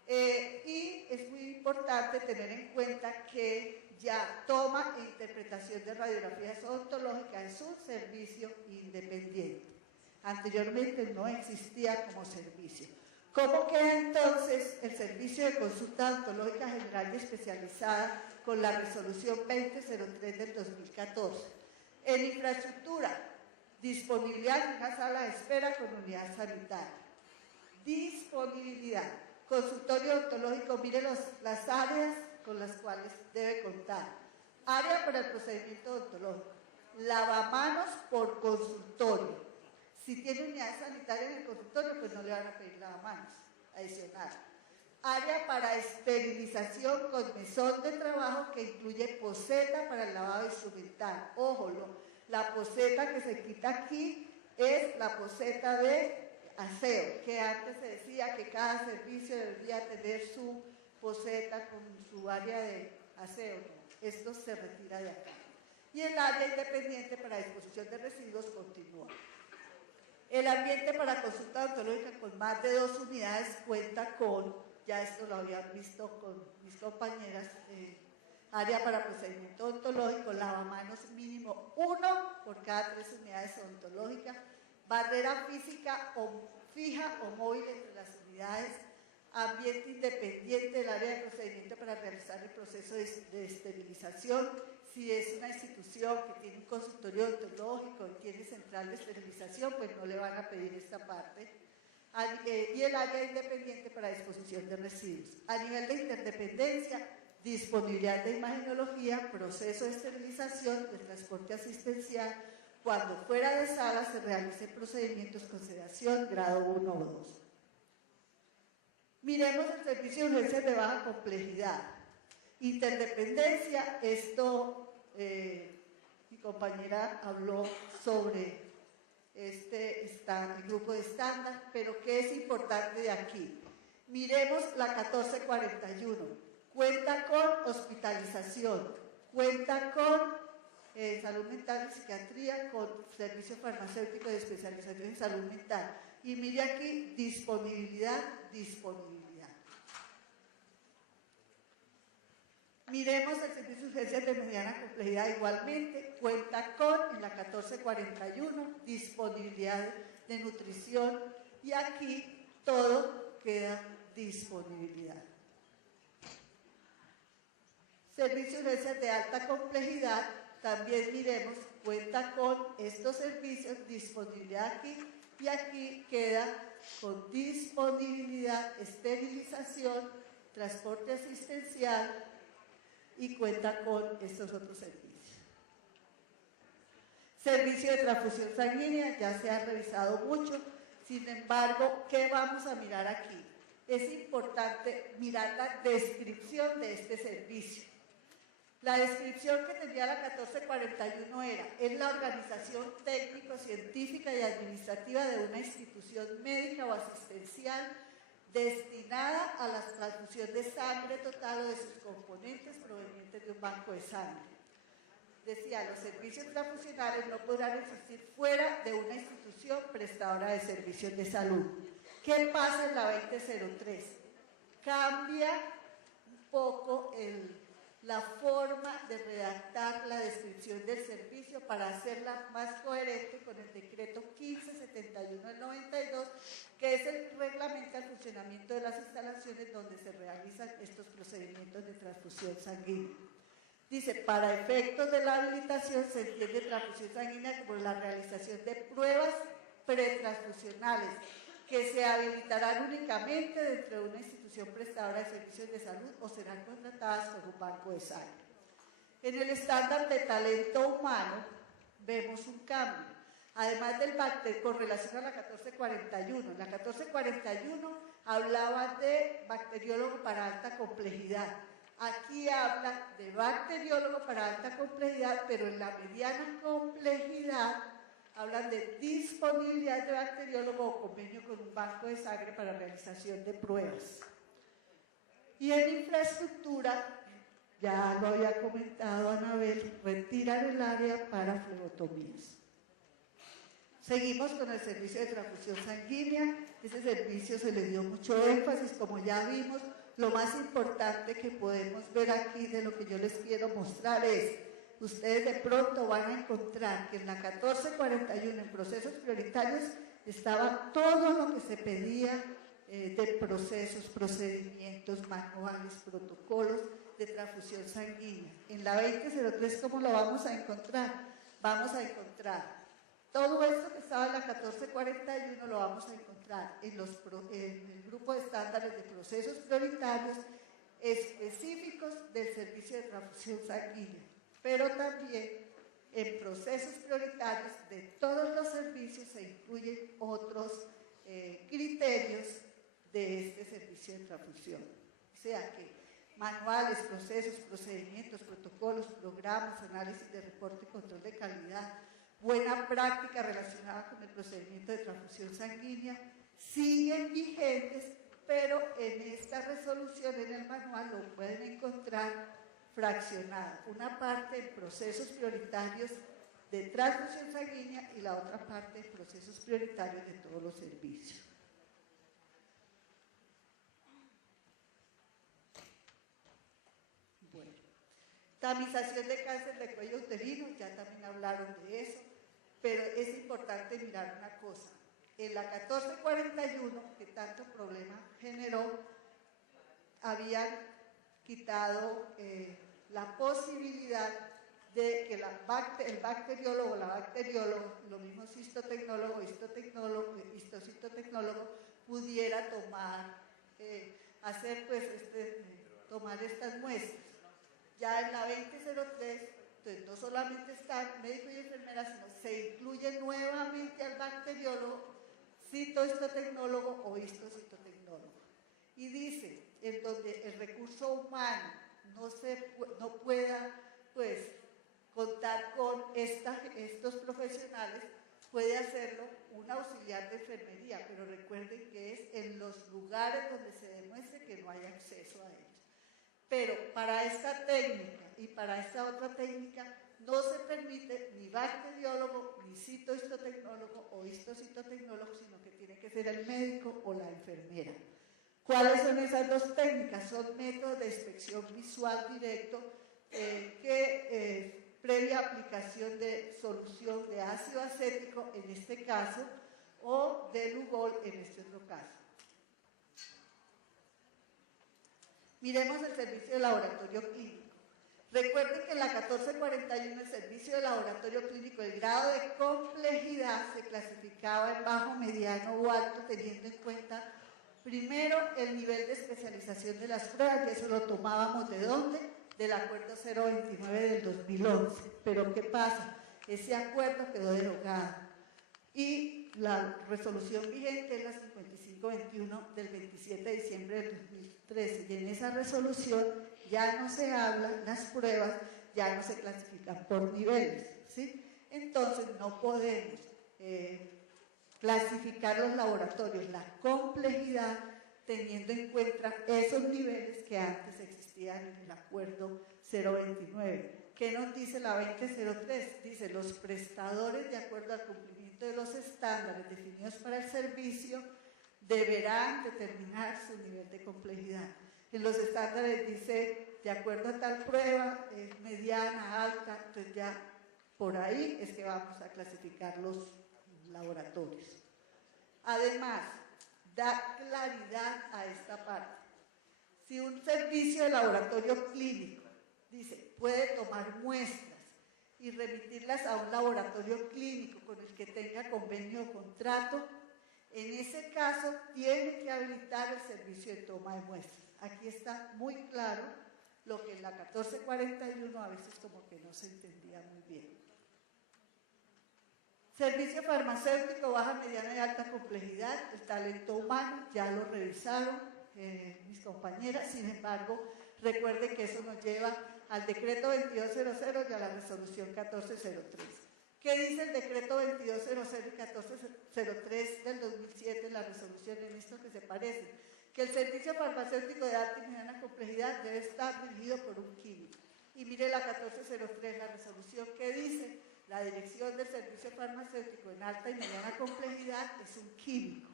Y es muy importante tener en cuenta que ya toma e interpretación de radiografías odontológicas es un servicio independiente. Anteriormente no existía como servicio. ¿Cómo queda entonces el servicio de consulta odontológica general y especializada con la resolución 2003 del 2014? En infraestructura, disponibilidad de una sala de espera con unidad sanitaria. Disponibilidad. Consultorio odontológico, mire las áreas con las cuales debe contar. Área para el procedimiento odontológico. Lavamanos por consultorio. Si tiene unidad sanitaria en el consultorio, pues no le van a pedir lavamanos adicional. Área para esterilización con mesón de trabajo que incluye poseta para el lavado instrumental. Ojo, la poseta que se quita aquí es la poseta de aseo, que antes se decía que cada servicio debería tener su poseta con su área de aseo. Esto se retira de acá. Y el área independiente para disposición de residuos continúa. El ambiente para consulta odontológica con más de 2 unidades cuenta con, ya esto lo habían visto con mis compañeras, área para procedimiento odontológico, lavamanos mínimo 1 por cada 3 unidades odontológicas, barrera física o fija o móvil entre las unidades, ambiente independiente del área de procedimiento para realizar el proceso de esterilización. Si es una institución que tiene un consultorio odontológico y tiene central de esterilización, pues no le van a pedir esta parte. Y el área independiente para disposición de residuos. A nivel de interdependencia, disponibilidad de imagenología, proceso de esterilización, de transporte asistencial. Cuando fuera de sala se realicen procedimientos con sedación grado 1 o 2. Miremos el servicio de urgencias de baja complejidad. Interdependencia, esto mi compañera habló sobre el grupo de estándar, pero ¿qué es importante de aquí? Miremos la 1441, cuenta con hospitalización, cuenta con salud mental y psiquiatría, con servicio farmacéutico de especialización en salud mental. Y mire aquí, disponibilidad. Miremos el servicio de urgencias de mediana complejidad igualmente, cuenta con, en la 1441, disponibilidad de nutrición y aquí todo queda disponibilidad. Servicio de urgencias de alta complejidad, también miremos, cuenta con estos servicios, disponibilidad aquí y aquí queda con disponibilidad, esterilización, transporte asistencial, y cuenta con estos otros servicios. Servicio de transfusión sanguínea, ya se ha revisado mucho, sin embargo, ¿qué vamos a mirar aquí? Es importante mirar la descripción de este servicio. La descripción que tenía la 1441 es la organización técnico, científica y administrativa de una institución médica o asistencial destinada a la transfusión de sangre total o de sus componentes provenientes de un banco de sangre. Decía, los servicios transfusionales no podrán existir fuera de una institución prestadora de servicios de salud. ¿Qué pasa en la 2003? Cambia un poco la forma de redactar la descripción del servicio para hacerla más coherente con el decreto 1571 del 92, que es el reglamento al funcionamiento de las instalaciones donde se realizan estos procedimientos de transfusión sanguínea. Dice, para efectos de la habilitación se entiende transfusión sanguínea como la realización de pruebas pretransfusionales que se habilitarán únicamente dentro de una institución prestadora de servicios de salud o serán contratadas por un banco de sangre. En el estándar de talento humano vemos un cambio, además del con relación a la 1441. En la 1441 hablaba de bacteriólogo para alta complejidad. Aquí habla de bacteriólogo para alta complejidad, pero en la mediana complejidad hablan de disponibilidad de bacteriólogo o convenio con un banco de sangre para realización de pruebas. Y en infraestructura, ya lo había comentado Anabel, retiran el área para flebotomías. Seguimos con el servicio de transfusión sanguínea. Ese servicio se le dio mucho énfasis, como ya vimos. Lo más importante que podemos ver aquí de lo que yo les quiero mostrar es, ustedes de pronto van a encontrar que en la 1441, en procesos prioritarios, estaba todo lo que se pedía de procesos, procedimientos, manuales, protocolos de transfusión sanguínea. En la 2003, ¿cómo lo vamos a encontrar? Vamos a encontrar todo esto que estaba en la 1441, lo vamos a encontrar en el grupo de estándares de procesos prioritarios específicos del servicio de transfusión sanguínea, pero también en procesos prioritarios de todos los servicios se incluyen otros criterios de este servicio de transfusión. O sea que manuales, procesos, procedimientos, protocolos, programas, análisis de reporte y control de calidad, buena práctica relacionada con el procedimiento de transfusión sanguínea, siguen vigentes, pero en esta resolución, en el manual, lo pueden encontrar fraccionado. Una parte en procesos prioritarios de transfusión sanguínea y la otra parte en procesos prioritarios de todos los servicios. Bueno, tamización de cáncer de cuello uterino, ya también hablaron de eso, pero es importante mirar una cosa. En la 1441, que tanto problema generó, habían quitado la posibilidad de que el bacteriólogo, la bacterióloga, lo mismo citotecnólogo, histocitotecnólogo, pudiera tomar, tomar estas muestras. Ya en la 2003, entonces no solamente están médicos y enfermeras, sino se incluye nuevamente al bacteriólogo, citohistotecnólogo o histocitotecnólogo. Y dice, en donde el recurso humano no pueda contar con estos profesionales, puede hacerlo un auxiliar de enfermería, pero recuerden que es en los lugares donde se demuestre que no hay acceso a ellos. Pero para esta técnica y para esta otra técnica no se permite ni bacteriólogo, ni citohistotecnólogo o histocitotecnólogo, sino que tiene que ser el médico o la enfermera. ¿Cuáles son esas dos técnicas? Son métodos de inspección visual directo previa aplicación de solución de ácido acético en este caso o de Lugol en este otro caso. Miremos el servicio de laboratorio clínico. Recuerden que en la 1441 el servicio de laboratorio clínico, el grado de complejidad se clasificaba en bajo, mediano o alto, teniendo en cuenta primero el nivel de especialización de las pruebas, y eso lo tomábamos ¿de dónde? Del acuerdo 029 del 2011. Pero ¿qué pasa? Ese acuerdo quedó derogado y la resolución vigente es la 5521 del 27 de diciembre del 2013, y en esa resolución ya no se habla, las pruebas ya no se clasifican por niveles, ¿sí? Entonces no podemos clasificar los laboratorios, la complejidad teniendo en cuenta esos niveles que antes existían en el acuerdo 029. ¿Qué nos dice la 2003? Dice, los prestadores, de acuerdo al cumplimiento de los estándares definidos para el servicio, deberán determinar su nivel de complejidad. En los estándares dice, de acuerdo a tal prueba, es mediana, alta, entonces ya por ahí es que vamos a clasificar los laboratorios. Además, da claridad a esta parte. Si un servicio de laboratorio clínico, dice, puede tomar muestras y remitirlas a un laboratorio clínico con el que tenga convenio o contrato, en ese caso tiene que habilitar el servicio de toma de muestras. Aquí está muy claro lo que en la 1441 a veces como que no se entendía muy bien. Servicio farmacéutico, baja, mediana y alta complejidad, el talento humano, ya lo revisaron mis compañeras, sin embargo, recuerden que eso nos lleva al decreto 2200 y a la resolución 1403. ¿Qué dice el decreto 2200 y 1403 del 2007 en la resolución en esto que se parece? Que el servicio farmacéutico de alta y mediana complejidad debe estar dirigido por un químico. Y mire la 1403, la resolución que dice, la dirección del servicio farmacéutico en alta y mediana complejidad es un químico.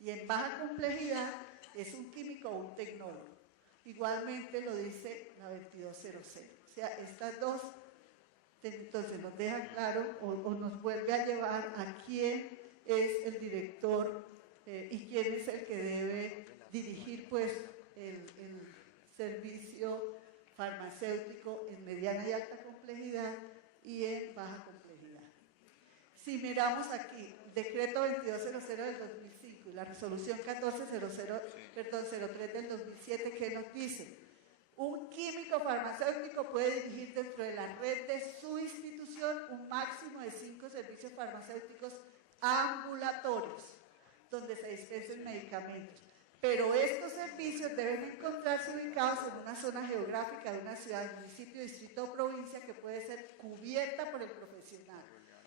Y en baja complejidad es un químico o un tecnólogo. Igualmente lo dice la 2200. O sea, estas dos, entonces nos deja claro o nos vuelve a llevar a quién es el director y quién es el que debe dirigir pues el servicio farmacéutico en mediana y alta complejidad y en baja complejidad. Si miramos aquí, decreto 2200 del 2005 y la resolución 03 del 2007, ¿qué nos dice? Un químico farmacéutico puede dirigir dentro de la red de su institución un máximo de 5 servicios farmacéuticos ambulatorios, donde se dispensen medicamentos. Pero estos servicios deben encontrarse ubicados en una zona geográfica de una ciudad, municipio, distrito o provincia que puede ser cubierta por el profesional.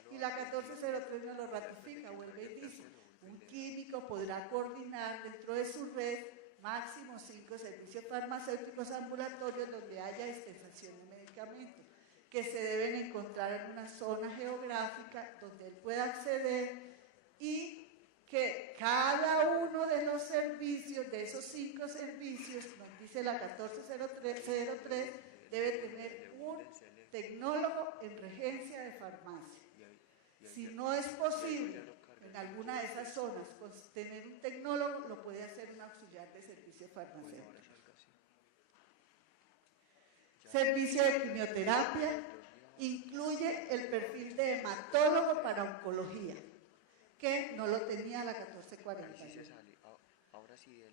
Y la 1403 nos lo ratifica, vuelve y dice, un químico podrá coordinar dentro de su red máximo 5 servicios farmacéuticos ambulatorios donde haya dispensación de medicamentos, que se deben encontrar en una zona geográfica donde él pueda acceder y que cada uno de los servicios, de esos 5 servicios, nos dice la 1403, debe tener un tecnólogo en regencia de farmacia. Si no es posible en alguna de esas zonas tener un tecnólogo, lo puede hacer un auxiliar de servicio farmacéutico. Servicio de quimioterapia incluye el perfil de hematólogo para oncología, que no lo tenía la 1441.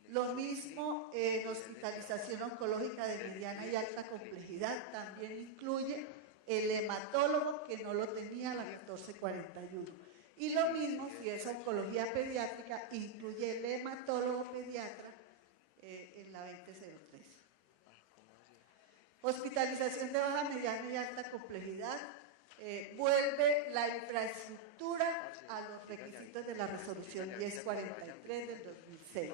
Lo mismo en hospitalización oncológica de mediana y alta complejidad, también incluye el hematólogo, que no lo tenía la 1441. Y lo mismo si es oncología pediátrica, incluye el hematólogo pediatra en la 2003. Hospitalización de baja, mediana y alta complejidad, vuelve la infraestructura a los requisitos de la resolución 1043 del 2006.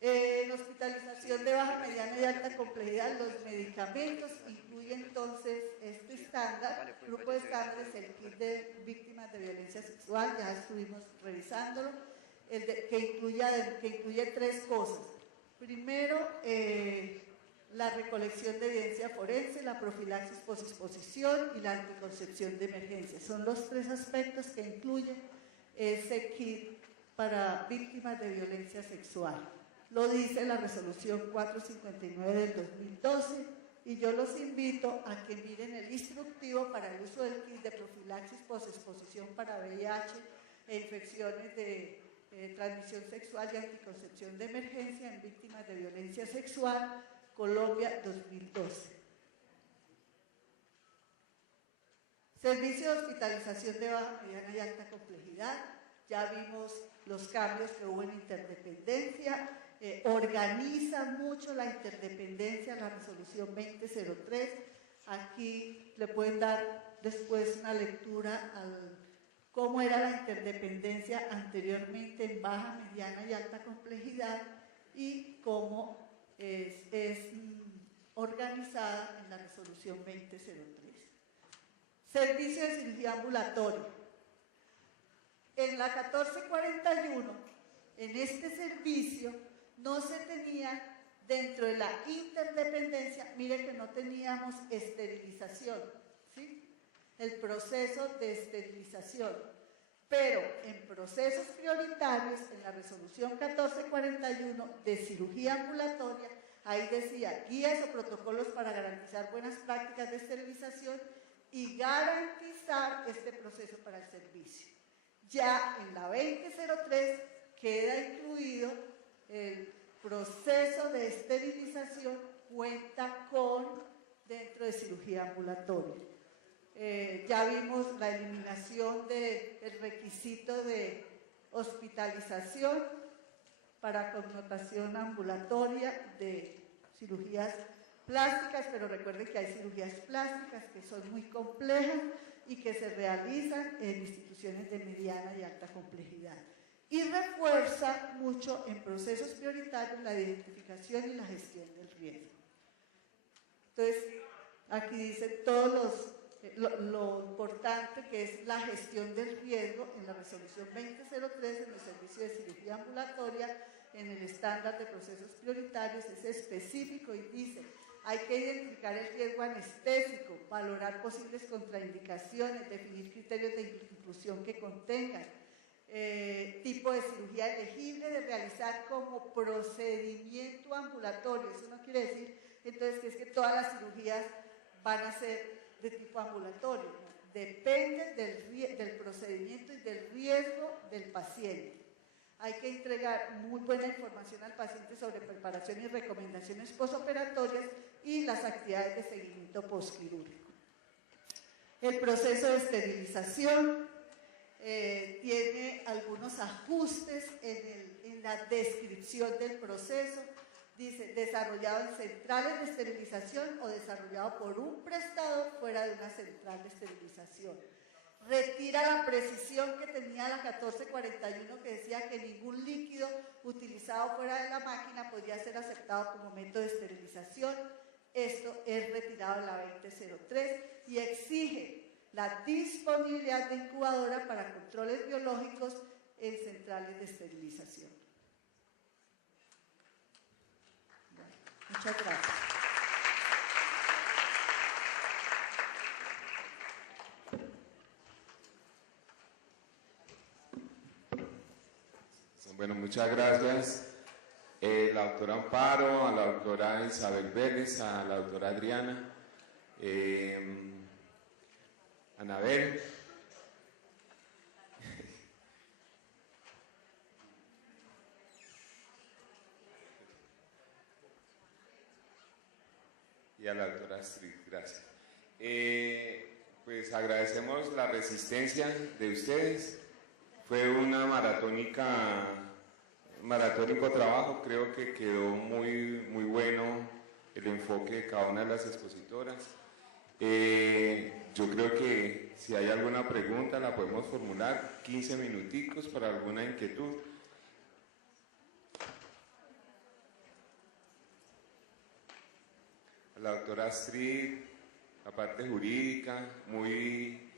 En hospitalización de baja, mediana y alta complejidad, los medicamentos incluyen entonces este estándar, grupo de estándares, el kit de víctimas de violencia sexual, ya estuvimos revisándolo, que incluye 3 cosas. Primero, la recolección de evidencia forense, la profilaxis posexposición y la anticoncepción de emergencia. Son los 3 aspectos que incluye ese kit para víctimas de violencia sexual. Lo dice la resolución 459 del 2012 y yo los invito a que miren el instructivo para el uso del kit de profilaxis posexposición para VIH e infecciones de transmisión sexual y anticoncepción de emergencia en víctimas de violencia sexual, Colombia 2012. Servicio de hospitalización de baja, mediana y alta complejidad. Ya vimos los cambios que hubo en interdependencia. Organiza mucho la interdependencia, la resolución 2003. Aquí le pueden dar después una lectura al cómo era la interdependencia anteriormente en baja, mediana y alta complejidad y cómo es organizada en la resolución 2003. Servicio de cirugía ambulatoria. En la 1441, en este servicio, no se tenía dentro de la interdependencia, mire que no teníamos esterilización, ¿sí? El proceso de esterilización. Pero en procesos prioritarios, en la resolución 1441 de cirugía ambulatoria, ahí decía guías o protocolos para garantizar buenas prácticas de esterilización y garantizar este proceso para el servicio. Ya en la 2003 queda incluido el proceso de esterilización, cuenta con dentro de cirugía ambulatoria. Ya vimos la eliminación del requisito de hospitalización para connotación ambulatoria de cirugías plásticas, pero recuerden que hay cirugías plásticas que son muy complejas y que se realizan en instituciones de mediana y alta complejidad. Y refuerza mucho en procesos prioritarios la identificación y la gestión del riesgo. Entonces, aquí dice todos lo importante que es la gestión del riesgo en la resolución 2003 en el servicio de cirugía ambulatoria, en el estándar de procesos prioritarios, es específico y dice: hay que identificar el riesgo anestésico, valorar posibles contraindicaciones, definir criterios de inclusión que contengan, tipo de cirugía elegible de realizar como procedimiento ambulatorio. Eso no quiere decir entonces que es que todas las cirugías van a ser de tipo ambulatorio, ¿no? Depende del procedimiento y del riesgo del paciente. Hay que entregar muy buena información al paciente sobre preparación y recomendaciones postoperatorias y las actividades de seguimiento postquirúrgico. El proceso de esterilización tiene algunos ajustes en la descripción del proceso. Dice, desarrollado en centrales de esterilización o desarrollado por un prestador fuera de una central de esterilización. Retira la precisión que tenía la 1441 que decía que ningún líquido utilizado fuera de la máquina podría ser aceptado como método de esterilización. Esto es retirado en la 2003 y exige la disponibilidad de incubadora para controles biológicos en centrales de esterilización. Bueno, muchas gracias. Bueno, muchas gracias. La doctora Amparo, a la doctora Isabel Vélez, a la doctora Adriana, Anabel. Y a la doctora Astrid, gracias. Pues agradecemos la resistencia de ustedes. Fue una maratónico trabajo, creo que quedó muy bueno el enfoque de cada una de las expositoras. Yo creo que si hay alguna pregunta la podemos formular, 15 minuticos para alguna inquietud. La doctora Astrid, la parte jurídica, muy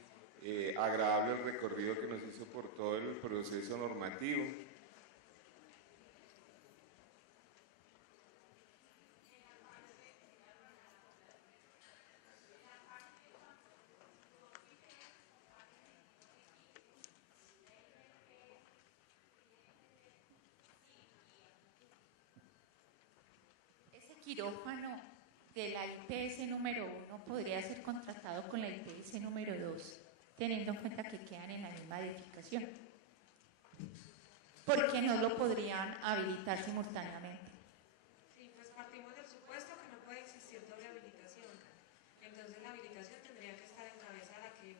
agradable el recorrido que nos hizo por todo el proceso normativo. Ese quirófano de la IPS número 1 podría ser contratado con la IPS número 2, teniendo en cuenta que quedan en la misma edificación. ¿Por qué no lo podrían habilitar simultáneamente? Sí, pues partimos del supuesto que no puede existir doble habilitación. Entonces la habilitación tendría que estar en cabeza de la que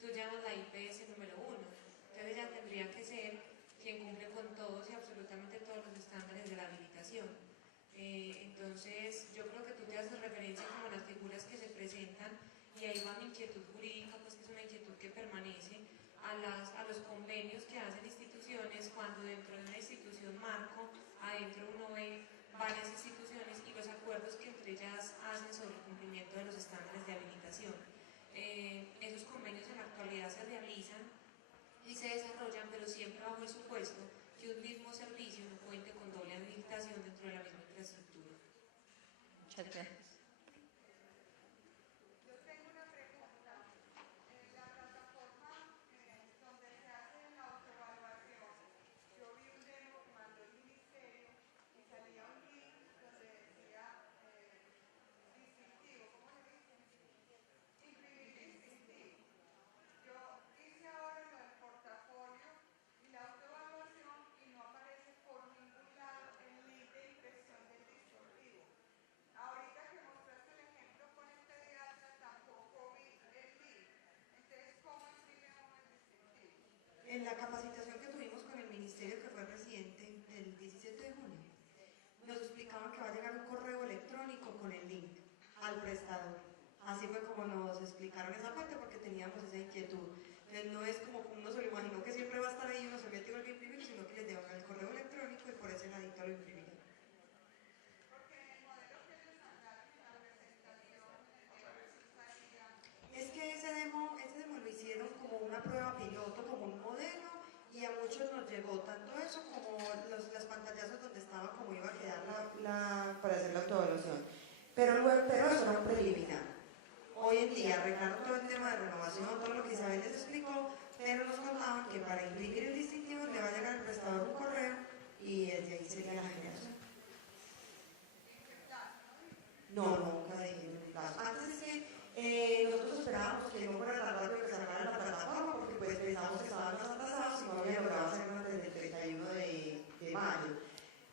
tú llamas la IPS número 1. Entonces ella tendría que ser quien cumple con todos y absolutamente todos los estándares de la habilitación. Entonces yo creo que tú te haces referencia como a las figuras que se presentan y ahí va mi inquietud jurídica, pues que es una inquietud que permanece a los convenios que hacen instituciones, cuando dentro de una institución marco, adentro uno ve varias instituciones y los acuerdos que entre ellas hacen sobre el cumplimiento de los estándares de habilitación. Esos convenios en la actualidad se realizan y se desarrollan, pero siempre bajo el supuesto que un mismo servicio no cuente con doble habilitación dentro de la misma infraestructura. Muchas gracias. En la capacitación que tuvimos con el ministerio, que fue reciente, el 17 de junio, nos explicaban que va a llegar un correo electrónico con el link al prestador. Así fue como nos explicaron esa parte, porque teníamos esa inquietud. Entonces no es como uno se lo imaginó que siempre va a estar ahí, uno se mete y vuelve a imprimir, sino que les llevan el correo electrónico y por ese ladito lo imprimirán. Es que ese demo lo hicieron como una prueba piloto, como un modelo, y a muchos nos llegó tanto eso como las pantallazos donde estaba cómo iba a quedar para hacer la autoevaluación. Pero eso era un preliminar. Hoy en día arreglaron todo el tema de renovación, todo lo que Isabel les explicó, pero nos contaban que para imprimir el distintivo le va a llegar al prestador un correo y desde ahí sería la generación. No, nunca dijeron el plazo. Antes es que nosotros esperábamos que no fuera tan rápido que sacaran la plataforma, porque pues pensábamos que estaban más atrasados y no había logrado hacerlo antes del 31 de mayo.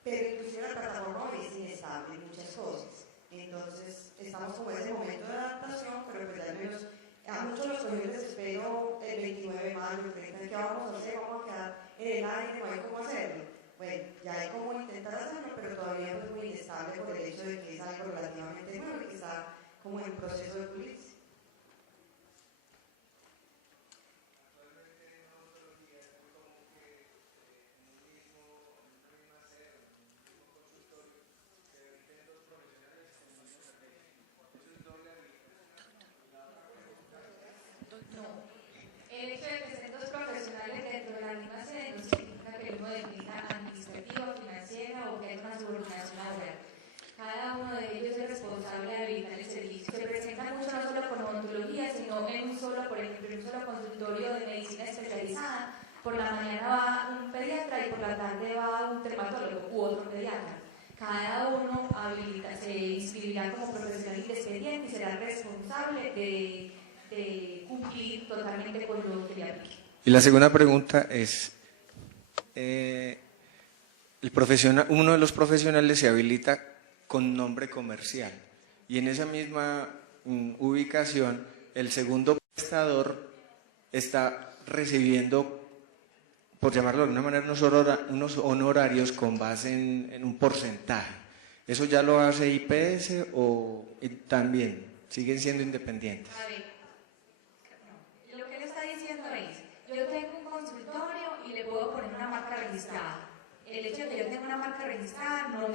Pero inclusive la plataforma hoy es inestable en muchas cosas. Entonces estamos como en ese momento de adaptación, pero pues al menos a muchos los cogió el desespero el 29 de mayo, el 30 de qué vamos a hacer, vamos a quedar en el aire, no hay cómo hacerlo. Bueno, ya hay como intentar hacerlo, pero todavía es muy inestable por el hecho de que es algo relativamente nuevo y que está como en proceso de pulirse. El hecho de que estén dos profesionales dentro de la misma sede no significa que uno dependa administrativa, financiera o que haya una subordinación laboral. Cada uno de ellos es responsable de habilitar el servicio. Se presenta mucho no solo con odontología, sino en un solo, por ejemplo, en un solo consultorio de medicina especializada. Por la mañana va un pediatra y por la tarde va un dermatólogo u otro pediatra. Cada uno se inscribirá como profesional independiente y será responsable de cumplir totalmente con lo que le aplique. Y la segunda pregunta es, uno de los profesionales se habilita con nombre comercial y en esa misma ubicación el segundo prestador está recibiendo, por llamarlo de alguna manera, unos honorarios con base en un porcentaje. ¿Eso ya lo hace IPS o también siguen siendo independientes? A ver, no. Lo que él está diciendo es, yo tengo un consultorio y le puedo poner una marca registrada. El hecho de que yo tenga una marca registrada no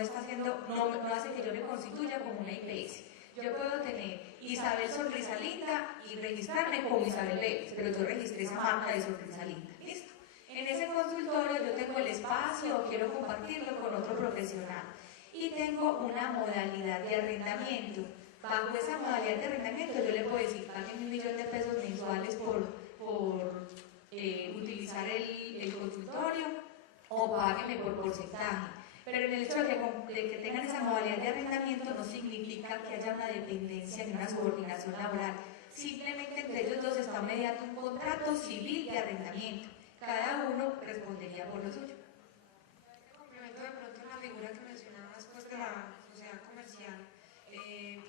hace que yo me constituya como una IPS. Yo puedo tener Isabel Sonrisa Linda y registrarme como Isabel Levy, pero yo registré esa marca de Sonrisa Linda. ¿Listo? En ese consultorio yo tengo el espacio, quiero compartirlo con otro profesional y tengo una modalidad de arrendamiento. Bajo esa modalidad de arrendamiento yo le puedo decir, páguenme 1 millón de pesos mensuales por utilizar el consultorio o páguenme por porcentaje. Pero en el hecho de que tengan esa modalidad de arrendamiento no significa que haya una dependencia ni una subordinación laboral. Simplemente entre ellos dos está mediando un contrato civil de arrendamiento. Cada uno respondería por lo suyo. Complemento de pronto la figura que mencionabas pues, de la sociedad comercial.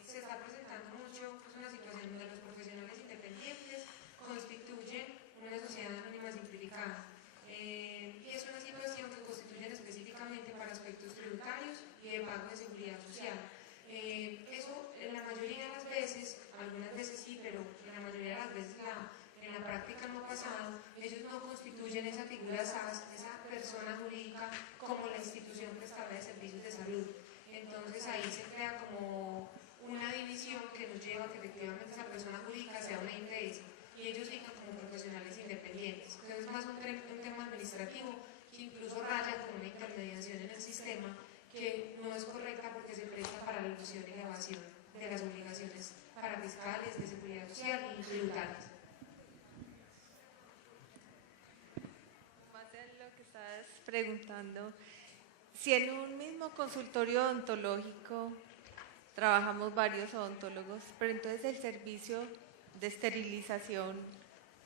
Se está presentando mucho pues, una situación donde los profesionales independientes constituyen una sociedad anónima simplificada. Y es una situación que constituyen específicamente para aspectos tributarios y de pago de seguridad social. Eso en la mayoría de las veces, algunas veces sí, pero en la mayoría de las veces en la la práctica no ha pasado, ellos no constituyen esa figura SAS, esa persona jurídica, como la institución prestadora de servicios de salud. Entonces ahí se crea como una división que nos lleva a que efectivamente esa persona jurídica sea una IPS y ellos sigan como profesionales independientes. Entonces es más un tema administrativo que incluso raya con una intermediación en el sistema que no es correcta porque se presta para la ilusión y la evasión de las obligaciones para fiscales, de seguridad social y tributarias. Más de lo que estabas preguntando, si en un mismo consultorio odontológico trabajamos varios odontólogos, pero entonces el servicio de esterilización,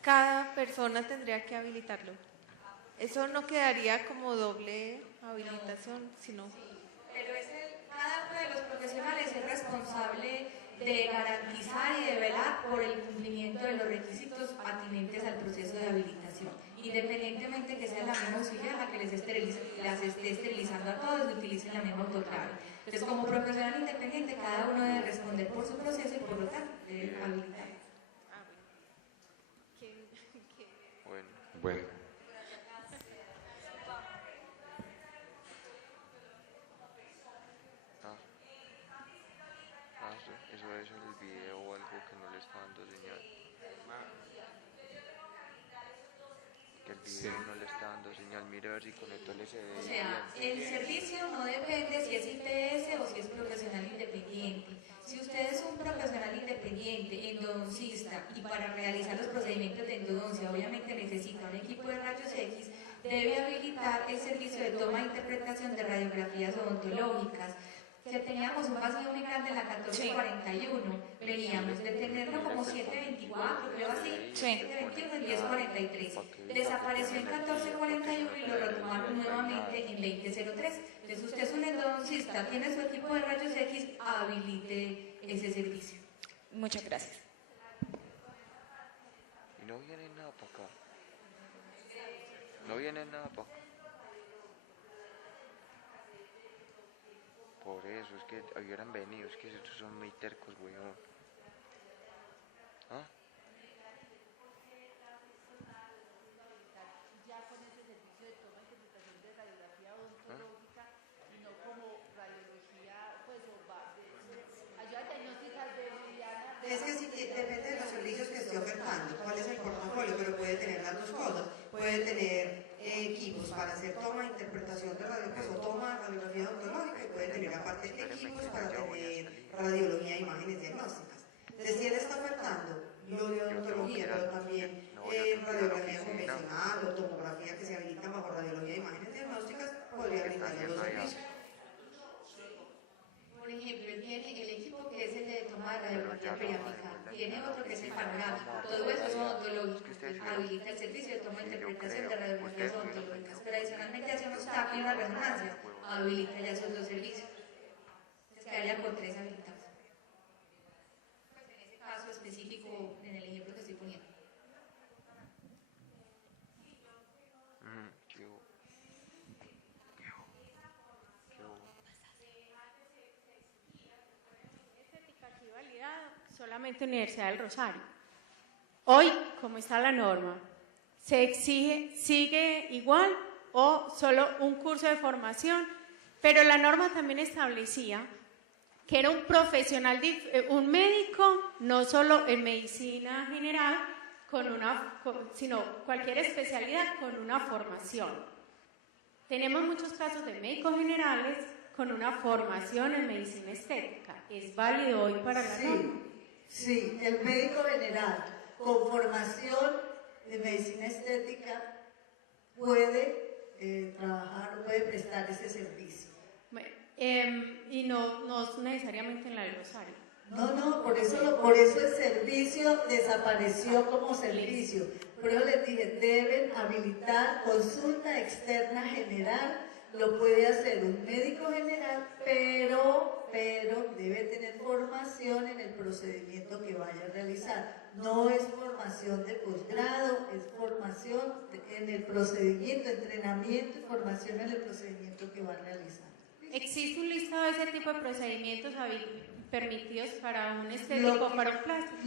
cada persona tendría que habilitarlo. Eso no quedaría como doble habilitación, sino... Pero cada uno de los profesionales es responsable de garantizar y de velar por el cumplimiento de los requisitos atinentes al proceso de habilitación, independientemente que sea la misma auxiliar la que las esté esterilizando a todos y utilicen la misma autoclave. Entonces, como profesional independiente, cada uno debe responder por su proceso y por lo tanto debe habilitar. Bueno. Eso es el video o algo que no le está dando señal. Que el video no le está dando señal. Mire a ver si con esto le se ve. O sea, el servicio no depende si es IPS o si es profesional independiente. Si usted es un profesional independiente, endodoncista, y para realizar los procedimientos de endodoncia obviamente necesita un equipo de rayos X, debe habilitar el servicio de toma e interpretación de radiografías odontológicas. Que teníamos un vacío muy grande en la 1441, veníamos de tenerlo como 724, creo así, 721 y 1043. Desapareció en 1441 y lo retomaron nuevamente en 2003. Entonces usted es un endodoncista, tiene su equipo de rayos X, habilite ese servicio. Muchas gracias. Y no viene nada para acá. No viene nada para acá. Por eso, es que hubieran venido, es que estos son muy tercos, weón. ¿Ah? Ya con ese servicio de toma y interpretación de radiografía odontológica, y no como radiología, pues, ayuda a diagnosticar de mediana... Es que sí, depende de los servicios que esté ofertando, cuál es el portafolio, pero puede tener las dos cosas. Puede tener equipos para hacer toma e interpretación de radiografía o toma de radiografía odontológica y puede tener aparte equipos para tener radiología e imágenes diagnósticas. Entonces, si él está ofertando lo de odontología, pero también radiografía convencional o tomografía que se habilita bajo radiología e imágenes diagnósticas, podría brindar los servicios. Por ejemplo, él tiene el equipo que es el de toma de radiografía periódica, tiene otro que es el panorámico, todo eso es odontológico, habilita el servicio de toma e interpretación de radiografías odontológicas, pero adicionalmente hace un TAC y una resonancia, habilita ya esos dos servicios, entonces quedaría con 3 habilitados. Pues en ese caso específico, en el ejemplo que estoy poniendo. Solamente Universidad del Rosario. Hoy, como está la norma, ¿se exige, sigue igual o solo un curso de formación? Pero la norma también establecía que era un profesional, un médico, no solo en medicina general, sino cualquier especialidad con una formación. Tenemos muchos casos de médicos generales con una formación en medicina estética. ¿Es válido hoy para la norma? Sí, el médico general con formación en medicina estética puede trabajar o puede prestar ese servicio. Y no necesariamente en la del Rosario. No, por eso el servicio desapareció como servicio. Por eso les dije, deben habilitar consulta externa general, lo puede hacer un médico general, pero debe tener formación en el procedimiento que vaya a realizar. No es formación de posgrado, es formación en el procedimiento, entrenamiento y formación en el procedimiento que va a realizar. ¿Existe un listado de ese tipo de procedimientos permitidos para un estético o para un plástico?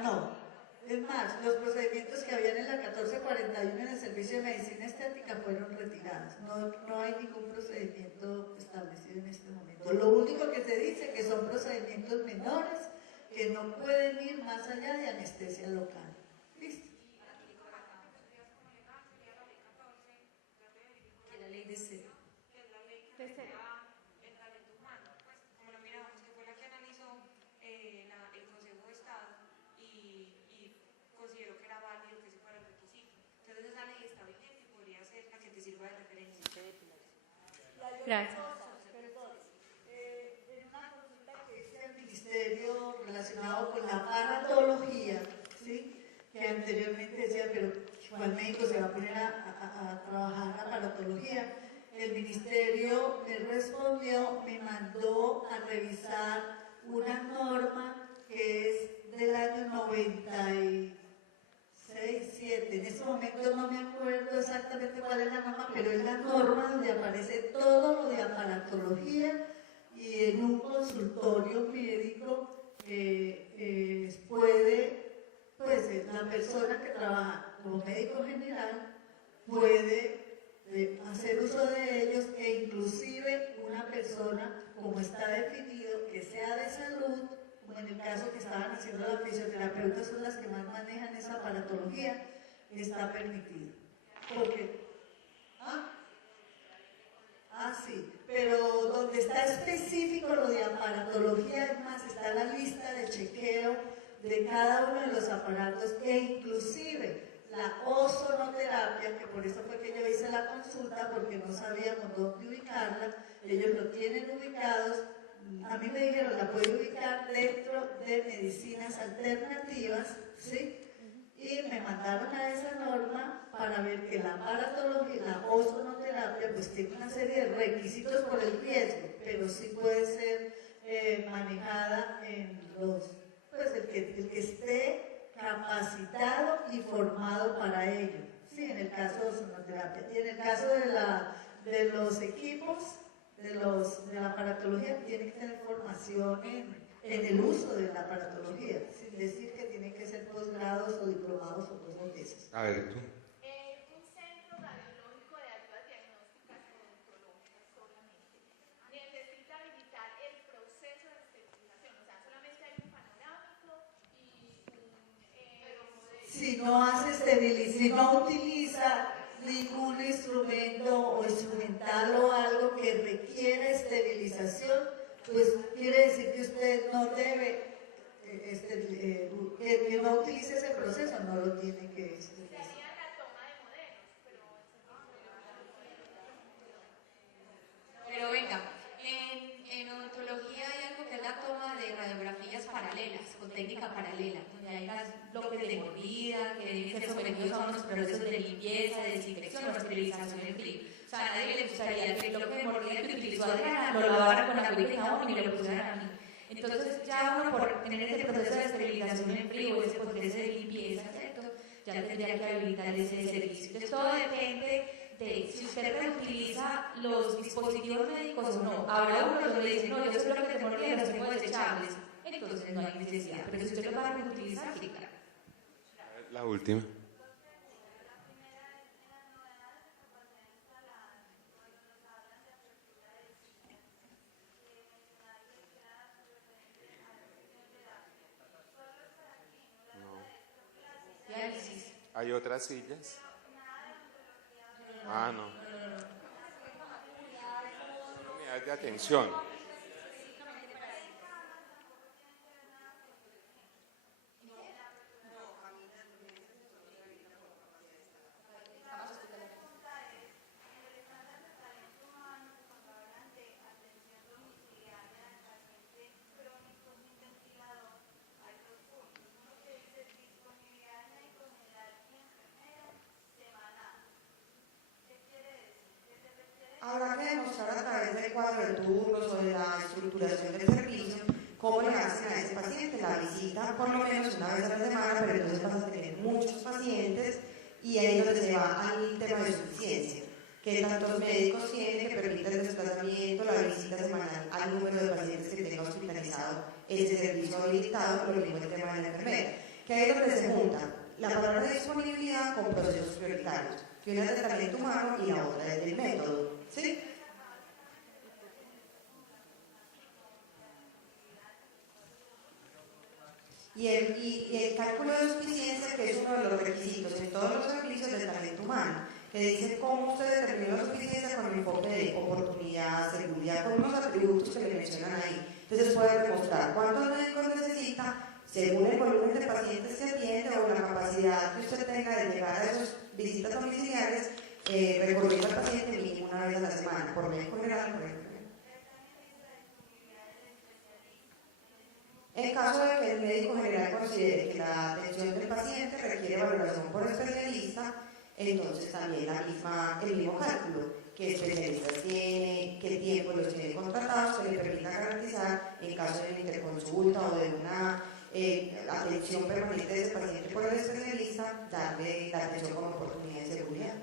No. Es más, los procedimientos que habían en la 1441 en el Servicio de Medicina Estética fueron retirados. No hay ningún procedimiento establecido en este momento. Lo único que se dice que son procedimientos menores que no pueden ir más allá de anestesia local. ¿Listo? La ley de cero. Gracias. En una consulta que hice al Ministerio relacionado con la paratología, ¿sí? Que anteriormente decía, pero ¿cuál médico se va a poner a trabajar la paratología? El Ministerio me respondió, me mandó a revisar una norma que es del año 96, 7. En ese momento no me acuerdo exactamente cuál es la norma, pero es la norma donde aparece todo lo de aparatología y en un consultorio médico puede, pues la persona que trabaja como médico general puede hacer uso de ellos e inclusive una persona, como está definido, que sea de salud, como en el caso que estaban haciendo las fisioterapeutas, son las que más manejan esa aparatología, está permitido. Porque, sí, pero donde está específico lo de aparatología, es más, está la lista de chequeo de cada uno de los aparatos e inclusive la ozonoterapia, que por eso fue que yo hice la consulta, porque no sabíamos dónde ubicarla, ellos lo tienen ubicados. A mí me dijeron, la puede ubicar dentro de medicinas alternativas, ¿sí? Y me mandaron a esa norma para ver que la aparatología, la ozonoterapia, pues tiene una serie de requisitos por el riesgo, pero sí puede ser manejada en los, pues el que esté capacitado y formado para ello, ¿sí? En el caso de ozonoterapia. Y en el caso de los equipos, de la aparatología, tiene que tener formación en el uso de la aparatología, sin decir que tienen que ser posgrados o diplomados o cosas de esas. A ver, tú. Un centro radiológico de ayudas diagnósticas odontológicas solamente necesita habilitar el proceso de esterilización, o sea, solamente hay un panorámico y un si no hace esterilización, si no utiliza ningún instrumento o instrumental o algo que requiere esterilización, pues quiere decir que usted no debe, que no utilice ese proceso, no lo tiene que esterilizar. sería la toma de modelos, Pero venga, en odontología hay algo que es la toma de radiografías paralelas, con técnica paralela, donde hay bloques de mordida, que deben ser sometidos a unos procesos de limpieza, de desinfección o esterilización en frío. O sea, a nadie le gustaría que el bloque de mordida que utilizó Adriana lo lavara con agua y jabón y me lo pusieran a mí. Entonces ya uno por tener ese proceso de esterilización en frío, ese proceso de limpieza, ¿cierto? Ya tendría que habilitar ese servicio. Entonces todo depende de si usted reutiliza los dispositivos médicos o no. Habrá uno donde dice, no, yo sé lo que te mordía, los tengo desechables. Entonces no hay necesidad. Pero si usted lo va a reutilizar, sí, claro. La última. ¿Hay otras sillas? No. Unidades de atención. Habrá que demostrar a través del cuadro de turnos o de la estructuración del servicio cómo le hacen a ese paciente la visita por lo menos una vez a la semana, pero entonces vas a tener muchos pacientes y ahí es donde se va al tema de suficiencia. ¿Qué tantos médicos tiene que permita el desplazamiento, la visita semanal al número de pacientes que tenga hospitalizado ese servicio habilitado, por lo mismo el tema de la enfermera? que ahí es donde se junta la palabra disponibilidad con procesos prioritarios, que una es del talento humano y la otra es del método, ¿sí? Y el cálculo de suficiencia, que es uno de los requisitos en todos los servicios del talento humano, que dice cómo usted determina la suficiencia con el enfoque de oportunidad, seguridad, con unos atributos que le mencionan ahí. Entonces puede demostrar cuántos médicos necesita, según el volumen de pacientes que atiende o la capacidad que usted tenga de llegar a esas visitas domiciliares, recorriendo al paciente mínimo una vez a la semana, por médico general, por ejemplo. En caso de que el médico general considere que la atención del paciente requiere valoración por especialista, entonces también el mismo cálculo, qué especialistas tiene, qué tiempo los tiene contratados, se le permita garantizar en caso de una interconsulta o de una atención permanente de ese paciente por el especialista, darle la atención como oportunidad de seguridad.